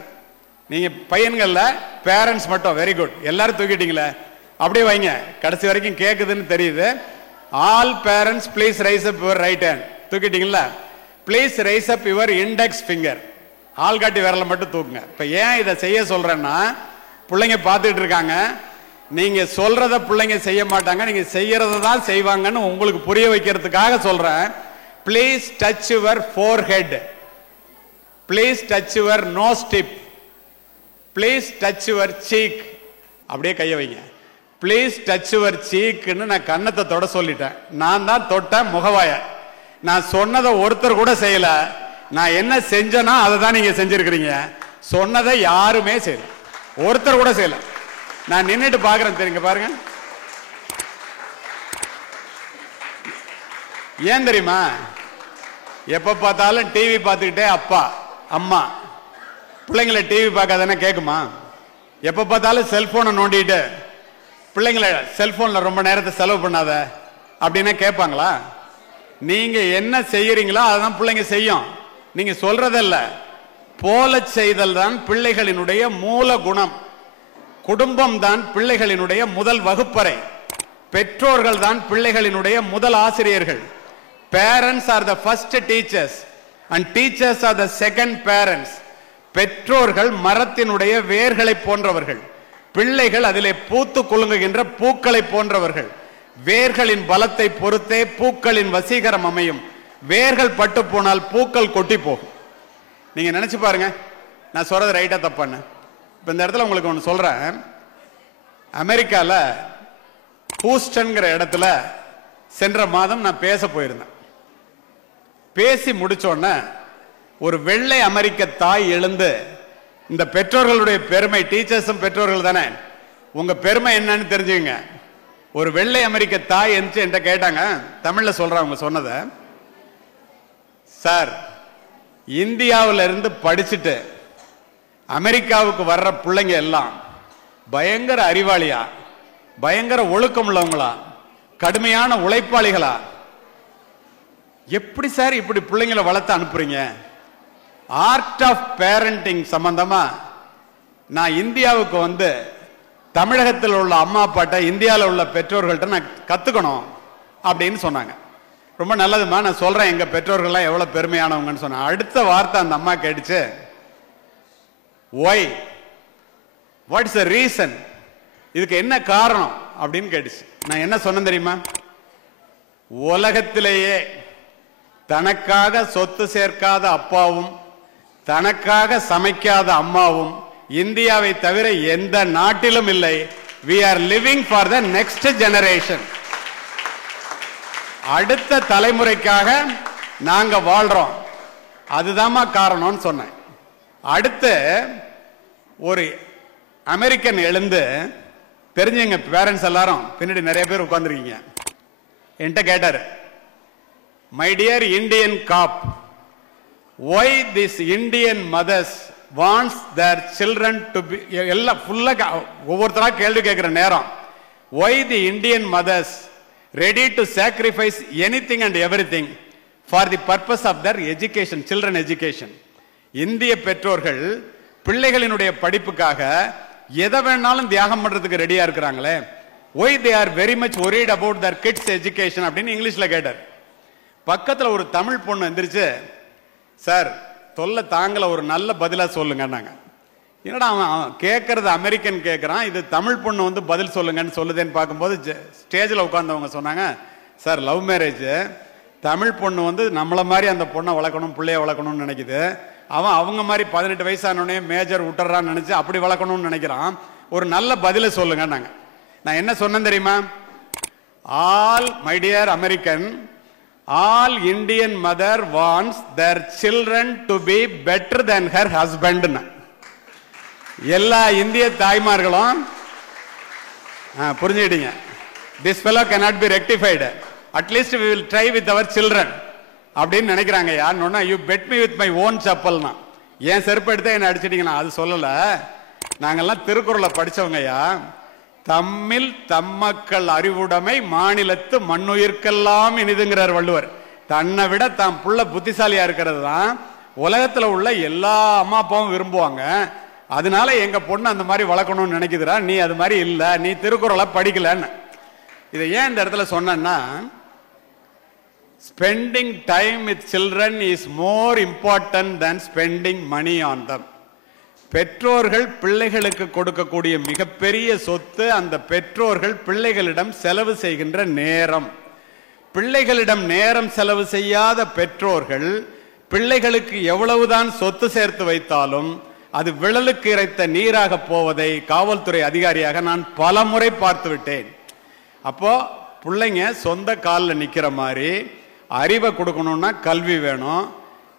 நீங்க பையன்கள்ல பேரண்ட்ஸ் மட்டும். வெரி குட், எல்லாரும் தூக்கிட்டீங்களே, அப்படியே வைங்க, கடைசி வரைக்கும் கேக்குதுன்னு தெரியுது. All parents please raise up your right hand. தூக்கிட்டீங்களா? Please raise up your index finger. ஆள்காட்டி விரலை மட்டும் தூக்குங்க. இப்ப ஏன் இதை செய்ய சொல்றேன்னா, பிள்ளைங்க பார்த்துட்டு இருக்காங்க, நீங்க சொல்றத பிள்ளைங்க செய்ய மாட்டாங்க, நீங்க செய்யறத தான் செய்வாங்கன்னு உங்களுக்கு புரிய வைக்கிறதுக்காக சொல்றேன். Please touch your forehead, please touch your nose tip, please touch your cheek. அப்படியே கையை வைங்க. ப்ளீஸ் டச் யுவர் சீக்னு நான் கன்னத்தை தொட சொல்லிட்டேன். நான் தான் தொட்ட முகவாய. நான் சொன்னதை ஒருத்தர் கூட செய்யல. நான் என்ன செஞ்சேன்னா அதை தான் நீங்க செஞ்சிருக்கிறீங்க. சொன்னதை யாருமே செய்யல, ஒருத்தர் கூட செய்யல. நான் நின்னுட்டு பாக்குறேன், தெரியுங்க பாருங்க. ஏன் தெரியுமா? எப்ப பார்த்தாலும் டிவி பார்த்துக்கிட்டே அப்பா அம்மா. பிள்ளைங்களை டிவி பார்க்காதானே கேட்குமா? எப்ப பார்த்தாலும் செல்போனை நோண்டிட்டு பிள்ளைங்களை செல்போன்ல ரொம்ப நேரத்தை செலவு பண்ணாத அப்படின்னா கேட்பாங்களா? நீங்க என்ன செய்யறீங்களோ அதான் பிள்ளைங்க செய்யும். நீங்க சொல்றதல்ல, போல செய்தல் தான் பிள்ளைகளினுடைய மூல குணம். குடும்பம் தான் பிள்ளைகளினுடைய முதல் வகுப்பறை. பெற்றோர்கள் தான் பிள்ளைகளினுடைய முதல் ஆசிரியர்கள். Parents are the first teachers and teachers are the second parents. பெற்றோர்கள் மரத்தினுடைய வேர்களை போன்றவர்கள், பிள்ளைகள் அதிலே பூத்து குலுங்குகின்ற பூக்களை போன்றவர்கள். வேர்களின் பலத்தை பொறுத்தே பூக்களின் வசீகரம் அமையும். வேர்கள் பட்டு போனால் பூக்கள் கொட்டி போகும். நீங்க நினைச்சு பாருங்க, நான் சொல்றது ரைட்டா தப்பான்னு. இப்ப இந்த இடத்துல உங்களுக்கு ஒன்று சொல்றேன். அமெரிக்கால ஹூஸ்டன்கிற இடத்துல சென்ற மாதம் நான் பேச போயிருந்தேன். பேசி முடிச்சோடனே ஒரு வெள்ளை அமெரிக்க தாய் எழுந்து, இந்த பெற்றோர்களுடைய பெருமை, டீச்சர்ஸும் பெற்றோர்கள் தானே, உங்க பெருமை என்னன்னு தெரிஞ்சுங்க. ஒரு வெள்ளை அமெரிக்க தாய் எந்திரிச்சு என்கிட்ட கேட்டாங்க, தமிழ்ல சொல்றாங்க அவங்க சொன்னதை. சார், இந்தியாவில இருந்து படிச்சுட்டு அமெரிக்காவுக்கு வர்ற பிள்ளைங்க எல்லாம் பயங்கர அறிவாளியா, பயங்கர ஒழுக்கம் உள்ளவங்களா, கடுமையான உழைப்பாளிகளா, எப்படி சார் இப்படி பிள்ளைங்களை வளர்த்து அனுப்புறீங்க? ஆர்ட் ஆஃப் பேரண்டிங் சம்பந்தமா நான் இந்தியாவுக்கு வந்து தமிழகத்தில் உள்ள அம்மா அப்பாட்ட, இந்தியாவில் உள்ள பெற்றோர்கள்ட்ட நான் கத்துக்கணும் அப்படின்னு சொன்னாங்க. ரொம்ப நல்லதுமா, நான் சொல்றேன் எங்க பெற்றோர்கள்லாம் எவ்வளவு பெருமையானவங்கன்னு சொன்னேன். அடுத்த வார்த்தை அந்த அம்மா கேட்டுச்சு, why, what is the reason, இதுக்கு என்ன காரணம் அப்படின்னு கேட்டுச்சு. நான் என்ன சொன்னேன் தெரியுமா? உலகத்திலேயே தனக்காக சொத்து சேர்க்காத அப்பாவும் தனக்காக சமைக்காத அம்மாவும் இந்தியாவை தவிர எந்த நாட்டிலும் இல்லை. we are living for the next generation. அடுத்த தலைமுறைக்காக நாங்க வாழ்றோம், அதுதான்மா காரணம்னு சொன்னேன். அடுத்து ஒரு அமெரிக்கன் எழுந்து, தெரிஞ்சுங்க பேரண்ட்ஸ் எல்லாரும் பின்னாடி நிறைய பேர் உட்கார்ந்துருக்கீங்க, என்கிட்ட கேட்டாரு, my dear Indian cop, why this Indian mothers wants their children to be, எல்லாம் ஃபுல்லா ஒவ்வொருத்தரா கேள்வி கேட்கிற நேரம், why the Indian mothers ready to sacrifice anything and everything for the purpose of their education, children education. இந்திய பெற்றோர்கள் பிள்ளைகளினுடைய படிப்புக்காக எதை வேணாலும் தியாகம் பண்றதுக்கு ரெடியா இருக்கிறாங்களே, why they are very much worried about their kids education அப்படின்னு இங்கிலீஷ்ல கேட்டார். பக்கத்துல ஒரு தமிழ் பொண்ணு எந்திரிச்சு, சார் தொல்லை தாங்கல, ஒரு நல்ல பதிலா சொல்லுங்க. என்னடா அவன் கேட்கறது அமெரிக்கன் கேட்கறான், இது தமிழ் பொண்ணு வந்து பதில் சொல்லுங்கன்னு சொல்லுதேன்னு பார்க்கும்போது ஸ்டேஜில் உட்கார்ந்தவங்க சொன்னாங்க, சார் லவ் மேரேஜ், தமிழ் பொண்ணு வந்து நம்மள மாதிரி அந்த பொண்ணை வளர்க்கணும், பிள்ளைய வளர்க்கணும்னு நினைக்குது. அவன் அவங்க மாதிரி 18 வயசானோடனே மேஜர் விட்டுறான்னு நினைச்சு அப்படி வளர்க்கணும்னு நினைக்கிறான், ஒரு நல்ல பதில சொல்லுங்க. நான் என்ன சொன்னேன் தெரியுமா? All my dear American, all Indian mother wants their children to be better than her husband. எல்லா இந்திய தாய்மார்களும் புரிஞ்சுக்கிட்டீங்க, this fellow cannot be rectified, at least we will try with our children அப்படின்னு நினைக்கிறாங்க. யாருன்னா, you bet me with my own chappalna, ஏன் செருப்பு எடுத்தா என்ன அடிச்சிட்டீங்கன்னா அது சொல்லல. நாங்கெல்லாம் திருக்குறளை படிச்சவங்கய்யா, தம்மில் தம்மக்கள் அறிவுடைமை மாநிலத்து மண்ணுயிர்க்கெல்லாம் இனிதுங்கிறார் வள்ளுவர். தன்னை விட தாம் புள்ள புத்திசாலியா இருக்கிறது தான் உலகத்துல உள்ள எல்லா அம்மா அப்பாவும் விரும்புவாங்க. அதனால எங்க பொண்ணு அந்த மாதிரி வளர்க்கணும்னு நினைக்குதுரா, நீ அது மாதிரி இல்ல, நீ திருக்குறளை படிக்கலன்னு. இதை ஏன் இந்த இடத்துல சொன்னா, spending time with children is more important than spending money on them. பெற்றோர்கள் பிள்ளைகளுக்கு கொடுக்கக்கூடிய மிகப்பெரிய சொத்து அந்த பெற்றோர்கள் பிள்ளைகளிடம் செலவு செய்கின்ற நேரம். பிள்ளைகளிடம் நேரம் செலவு செய்யாத பெற்றோர்கள் பிள்ளைகளுக்கு எவ்வளவுதான் சொத்து சேர்த்து வைத்தாலும் அது விழலுக்கு இறைத்த நீராக போவதை காவல்துறை அதிகாரியாக நான் பல முறை பார்த்து விட்டேன். அப்போ பிள்ளைங்க சொந்த காலில் நிற்கிற மாதிரி அறிவை கொடுக்கணும்னா கல்வி வேணும்,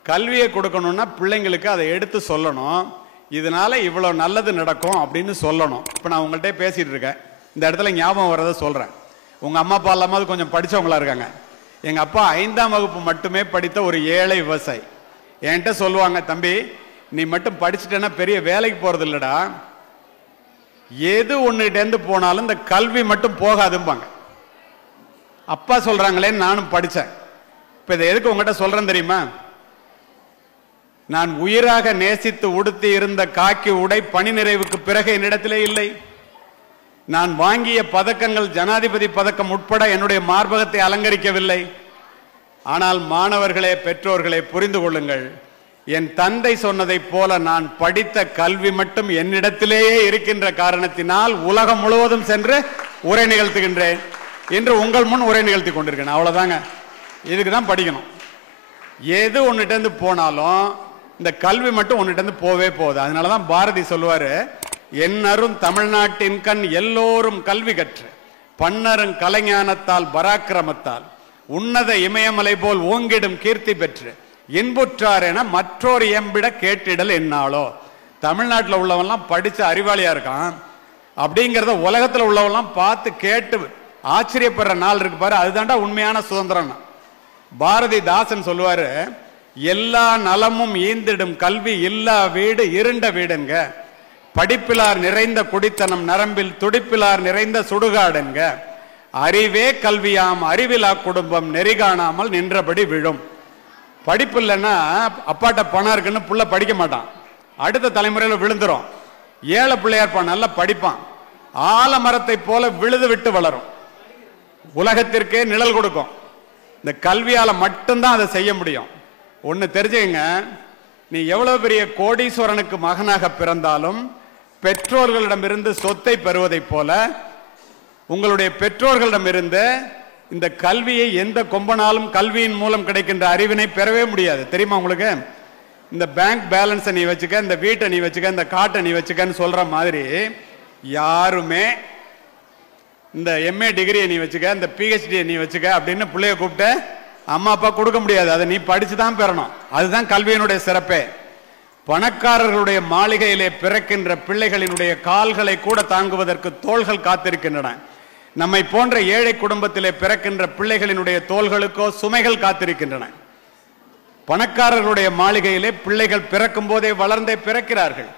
கல்வியை கொடுக்கணும்னா பிள்ளைங்களுக்கு அதை எடுத்து சொல்லணும், இதனால இவ்வளவு நல்லது நடக்கும் அப்படின்னு சொல்லணும். இப்போ நான் உங்கள்கிட்ட பேசிட்டு இருக்கேன், இந்த இடத்துல ஞாபகம் வரதை சொல்றேன். உங்க அம்மா அப்பா இல்லாமல் கொஞ்சம் படிச்சவங்களா இருக்காங்க. எங்க அப்பா 5ஆம் வகுப்பு மட்டுமே படித்த ஒரு ஏழை விவசாயி. என்கிட்ட சொல்லுவாங்க, தம்பி நீ மட்டும் படிச்சுட்டேன்னா பெரிய வேலைக்கு போறது இல்லடா, எது ஒன்னுட்டேந்து போனாலும் இந்த கல்வி மட்டும் போகாதும்பாங்க. அப்பா சொல்றாங்களே நானும் படிச்சேன். இப்ப இதை எதுக்கு உங்ககிட்ட சொல்றேன் தெரியுமா? நான் உயிராக நேசித்து உடுத்தி இருந்த காக்கி உடை பணி நிறைவுக்கு பிறகு என்னிடத்திலே இல்லை. நான் வாங்கிய பதக்கங்கள் ஜனாதிபதி பதக்கம் உட்பட என்னுடைய மார்பகத்தை அலங்கரிக்கவில்லை. ஆனால் மாணவர்களே, பெற்றோர்களே, புரிந்து கொள்ளுங்கள், என் தந்தை சொன்னதை போல நான் படித்த கல்வி மட்டும் என்னிடத்திலேயே இருக்கின்ற காரணத்தினால் உலகம் முழுவதும் சென்று உரை நிகழ்த்துகின்றேன். இன்று உங்கள் முன் உரை நிகழ்த்தி கொண்டிருக்கேன். அவ்வளவுதாங்க. இதுக்கு தான் படிக்கணும். எது ஒன்னுட்டு போனாலும் இந்த கல்வி மட்டும் ஒன்னுட்டு போவே போகுது. அதனாலதான் பாரதி சொல்லுவாரு, என்னரும் தமிழ்நாட்டின் கண் எல்லோரும் கல்வி கற்று பன்னரும் கலைஞானத்தால் பராக்கிரமத்தால் உன்னத இமயமலை போல் ஓங்கிடும் கீர்த்தி பெற்று இன்புற்றார் என மற்றோர் எம்பிட கேட்டிடல் என்னாலோ. தமிழ்நாட்டில் உள்ளவெல்லாம் படிச்ச அறிவாளியா இருக்கான் அப்படிங்கிறத உலகத்தில் உள்ளவெல்லாம் பார்த்து கேட்டு ஆச்சரியப்படுற நாள் இருக்கு பாரு, அதுதான்டா உண்மையான சுதந்திரம். பாரதிதாசன் சொல்லுவாரு, எல்லா நலமும் ஈந்திடும் கல்வி இல்லா வீடு இருண்ட வீடுங்க, படிப்பிலார் நிறைந்த குடித்தனம் நரம்பில் துடிப்பிலார் நிறைந்த சுடுகாடுங்க, அறிவே கல்வியாம் அறிவிலா குடும்பம் நெறிகாணாமல் நின்றபடி விழும். படிப்பு இல்லைன்னா அப்பாட்ட பணம் இருக்குன்னு புள்ள படிக்க மாட்டான், அடுத்த தலைமுறையில் விழுந்துரும். ஏழை பிள்ளையா இருப்பான், நல்லா படிப்பான், ஆலமரத்தை போல விழுது விட்டு வளரும், உலகத்திற்கே நிழல் கொடுக்கும். இந்த கல்வியால மட்டும்தான் அதை செய்ய முடியும். ஒன்னு தெரிஞ்சுங்க, நீ எவ்வளவு பெரிய கோடீஸ்வரனுக்கு மகனாக பிறந்தாலும் பெற்றோர்களிடமிருந்து சொத்தை பெறுவதைப் போல உங்களுடைய பெற்றோர்களிடமிருந்து இந்த கல்வியை எந்த கொம்பனாலும் கல்வியின் மூலம் கிடைக்கின்ற அறிவினை பெறவே முடியாது. தெரியுமா உங்களுக்கு? இந்த பேங்க் பேலன்ஸை நீ வச்சுக்க, இந்த வீட்டை நீ வச்சுக்க, இந்த காட்டை நீ வச்சுக்கன்னு சொல்ற மாதிரி யாருமே இந்த எம்ஏ டிகிரியை நீ வச்சுக்க, இந்த பிஹெச்டியை நீ வச்சுக்க அப்படின்னு பிள்ளைய கூப்பிட்டு அம்மா அப்பா கொடுக்க முடியாது. அதை நீ படிச்சுதான் பெறணும். அதுதான் கல்வியினுடைய சிறப்பே. பணக்காரர்களுடைய மாளிகையிலே பிறக்கின்ற பிள்ளைகளினுடைய கால்களை கூட தாங்குவதற்கு தோள்கள் காத்திருக்கின்றன. நம்மை போன்ற ஏழை குடும்பத்திலே பிறக்கின்ற பிள்ளைகளினுடைய தோள்களுக்கோ சுமைகள் காத்திருக்கின்றன. பணக்காரர்களுடைய மாளிகையிலே பிள்ளைகள் பிறக்கும் போதே வளர்ந்தே பிறக்கிறார்கள்.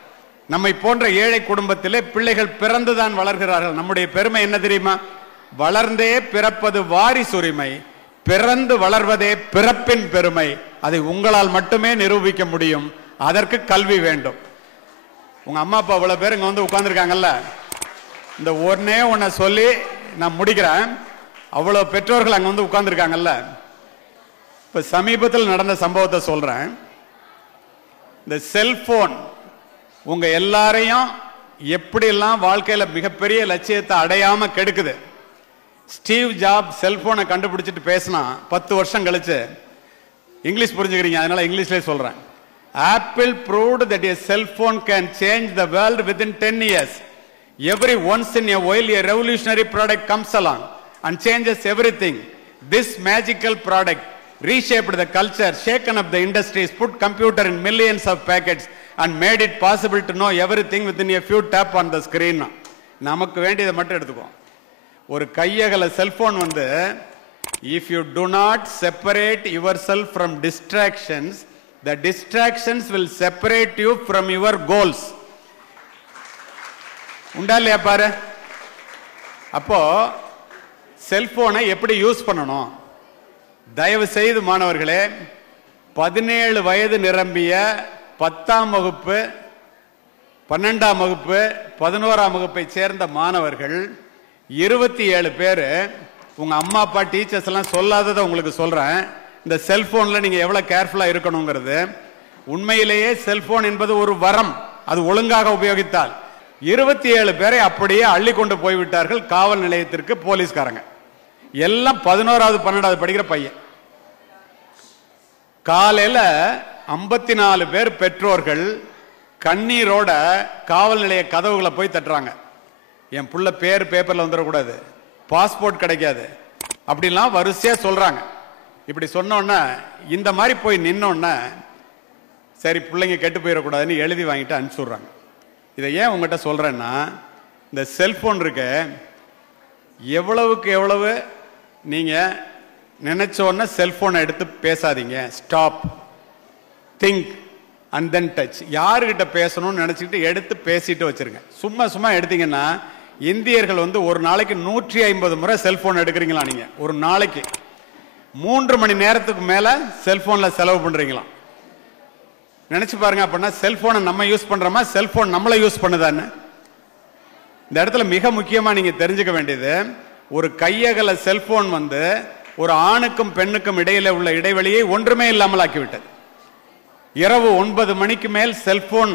நம்மை போன்ற ஏழை குடும்பத்திலே பிள்ளைகள் பிறந்துதான் வளர்கிறார்கள். நம்முடைய பெருமை என்ன தெரியுமா? வளர்ந்தே பிறப்பது வாரிசுரிமை, பிறந்து வளர்வதே பிறப்பின் பெருமை. அதை உங்களால் மட்டுமே நிரூபிக்க முடியும். அதற்கு கல்வி வேண்டும். உங்க அம்மா அப்பா இவ்வளவு பேர் இங்க வந்து உட்கார்ந்துருக்காங்கல்ல, இந்த ஒன்னே ஒன்ன சொல்லி நான் முடிக்கிறேன். அவ்வளவு பெற்றோர்கள் அங்க வந்து உட்கார்ந்துருக்காங்கல்ல, இப்ப சமீபத்தில் நடந்த சம்பவத்தை சொல்றேன். இந்த செல்போன் உங்க எல்லாரையும் எப்படியெல்லாம் வாழ்க்கையில மிகப்பெரிய லட்சியத்தை அடையாம கெடுக்குது. ஸ்டீவ் ஜாப் செல்போனை கண்டுபிடிச்சிட்டு பேசினா 10 வருஷம் கழிச்சு, இங்கிலீஷ் புரிஞ்சுக்கிறீங்க அதனால இங்கிலீஷ்லேயே சொல்றேன். Apple proved that a cell phone can change the world within 10 years. Every once in a while a revolutionary product comes along and changes everything. This magical product reshaped the culture, shaken up the industries, put computer in millions of packets and made it possible to know everything within a few tap on the screen. நமக்கு வேண்டியதை மட்டும் எடுத்துக்கோ. ஒரு கையகல cellphone வந்து, if you do not separate yourself from distractions, the distractions will separate you from your goals. உண்டா இல்லையா பாரு? அப்போ செல்போனை எப்படி யூஸ் பண்ணணும்? தயவு செய்து மாணவர்களே, 17 வயது நிரம்பிய 10ஆம் வகுப்பு, 12ஆம் வகுப்பு, 11ஆம் வகுப்பை சேர்ந்த மாணவர்கள் 27 பேர், உங்க அம்மா அப்பா டீச்சர்ஸ் எல்லாம் சொல்லாததை உங்களுக்கு சொல்றேன். இந்த செல்போன்ல நீங்க எவ்வளவு கேர்ஃபுல்லா இருக்கணுங்கிறது. உண்மையிலேயே செல்போன் என்பது ஒரு வரம், அது ஒழுங்காக உபயோகித்தால். 27 பேரை அப்படியே அள்ளி கொண்டு போய்விட்டார்கள் காவல் நிலையத்திற்கு போலீஸ்காரங்க. எல்லாம் 11வது 12வது படிக்கிற பையன். காலையில 54 பேர் பெற்றோர்கள் கண்ணீரோட காவல் நிலைய கதவுகளை போய் தட்டுறாங்க. என் புள்ள பேர் பேப்பர்ல வந்துடக்கூடாது, பாஸ்போர்ட் கிடைக்காது, அப்படிலாம் வரிசையா சொல்றாங்க. இப்படி சொன்னோன்னா இந்த மாதிரி போய் நின்னோன்னா சரி பிள்ளைங்க கெட்டு போயிடக்கூடாதுன்னு எழுதி வாங்கிட்டு அனுப்பிச்சுடுறாங்க. இதை ஏன் உங்ககிட்ட சொல்றேன்னா, இந்த செல்போன் இருக்க எவ்வளவுக்கு எவ்வளவு நீங்க நினைச்சோன்னா செல்போனை எடுத்து பேசாதீங்க. Stop, think and then touch. யாருக்கிட்ட பேசணும்னு நினைச்சுக்கிட்டு எடுத்து பேசிட்டு வச்சிருங்க. சும்மா சும்மா எடுத்தீங்கன்னா, இந்தியர்கள் ஒரு நாளைக்கு 150 முறை செல்போன் எடுக்கிறீங்களா? நீங்க ஒரு நாளைக்கு 3 மணி நேரத்துக்கு மேல செல்போன்ல செலவு பண்றீங்களா? நினைச்சு பாருங்க. அப்படின்னா செல்போனை நம்ம யூஸ் பண்றோமா, செல்போன் நம்மளை யூஸ் பண்ணுதான்னு? இந்த இடத்துல மிக முக்கியமா நீங்க தெரிஞ்சுக்க வேண்டியது, ஒரு கையகல செல்போன் ஒரு ஆணுக்கும் பெண்ணுக்கும் இடையில உள்ள இடைவெளியை ஒன்றுமே இல்லாமல் ஆக்கிவிட்டது. இரவு 9 மணிக்கு மேல் செல்போன்,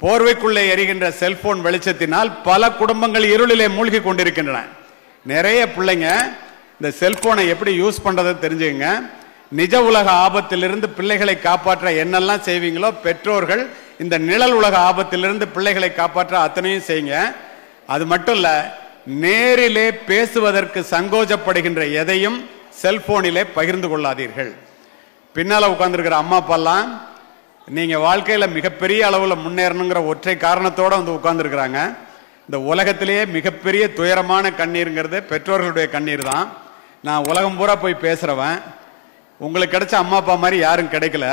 போர்வைக்குள்ளே எரிகின்ற செல்போன் வெளிச்சத்தினால் பல குடும்பங்கள் இருளிலே மூழ்கி கொண்டிருக்கின்றன. நிறைய பிள்ளைங்க இந்த செல்போனை எப்படி யூஸ் பண்றதை தெரிஞ்சுங்க. நிஜ உலக ஆபத்திலிருந்து பிள்ளைகளை காப்பாற்ற என்னெல்லாம் செய்வீங்களோ, பெற்றோர்கள் இந்த நிழல் உலக ஆபத்திலிருந்து பிள்ளைகளை காப்பாற்ற அத்தனையும் செய்யுங்க. அது மட்டும் இல்ல, நேரிலே பேசுவதற்கு சங்கோஜப்படுகின்ற எதையும் செல்போனிலே பகிர்ந்து கொள்ளாதீர்கள். பின்னால உட்கார்ந்துருக்கிற அம்மா அப்பாலாம் நீங்க வாழ்க்கையில மிகப்பெரிய அளவுல முன்னேறணுங்கிற ஒற்றை காரணத்தோட உட்கார்ந்துருக்கிறாங்க. இந்த உலகத்திலேயே மிகப்பெரிய துயரமான கண்ணீருங்கிறது பெற்றோர்களுடைய கண்ணீர் தான். நான் உலகம் பூரா போய் பேசுறவன். உங்களுக்கு கிடைச்ச அம்மா அப்பா மாதிரி யாரும் கிடைக்கல.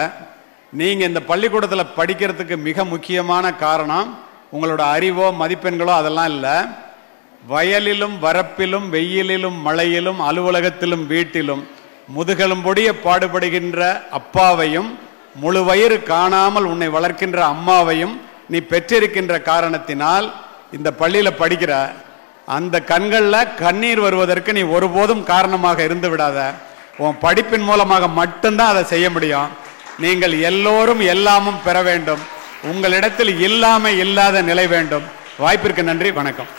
நீங்க இந்த பள்ளிக்கூடத்தில் படிக்கிறதுக்கு மிக முக்கியமான காரணம் உங்களோட அறிவோ மதிப்பெண்களோ அதெல்லாம் இல்லை. வயலிலும் வரப்பிலும் வெயிலிலும் மழையிலும் அலுவலகத்திலும் வீட்டிலும் முதுகெலும்பொடிய பாடுபடுகின்ற அப்பாவையும் முழு வயிறு காணாமல் உன்னை வளர்க்கின்ற அம்மாவையும் நீ பெற்றிருக்கின்ற காரணத்தினால் இந்த பள்ளியில படிக்கிற அந்த கண்கள்ல கண்ணீர் வருவதற்கு நீ ஒருபோதும் காரணமாக இருந்து விடாத. உன் படிப்பின் மூலமாக மட்டும்தான் அதை செய்ய முடியும். நீங்கள் எல்லோரும் எல்லாமும் பெற வேண்டும். உங்களிடத்தில் இல்லாத நிலை வேண்டும். வாய்ப்பிற்கு நன்றி. வணக்கம்.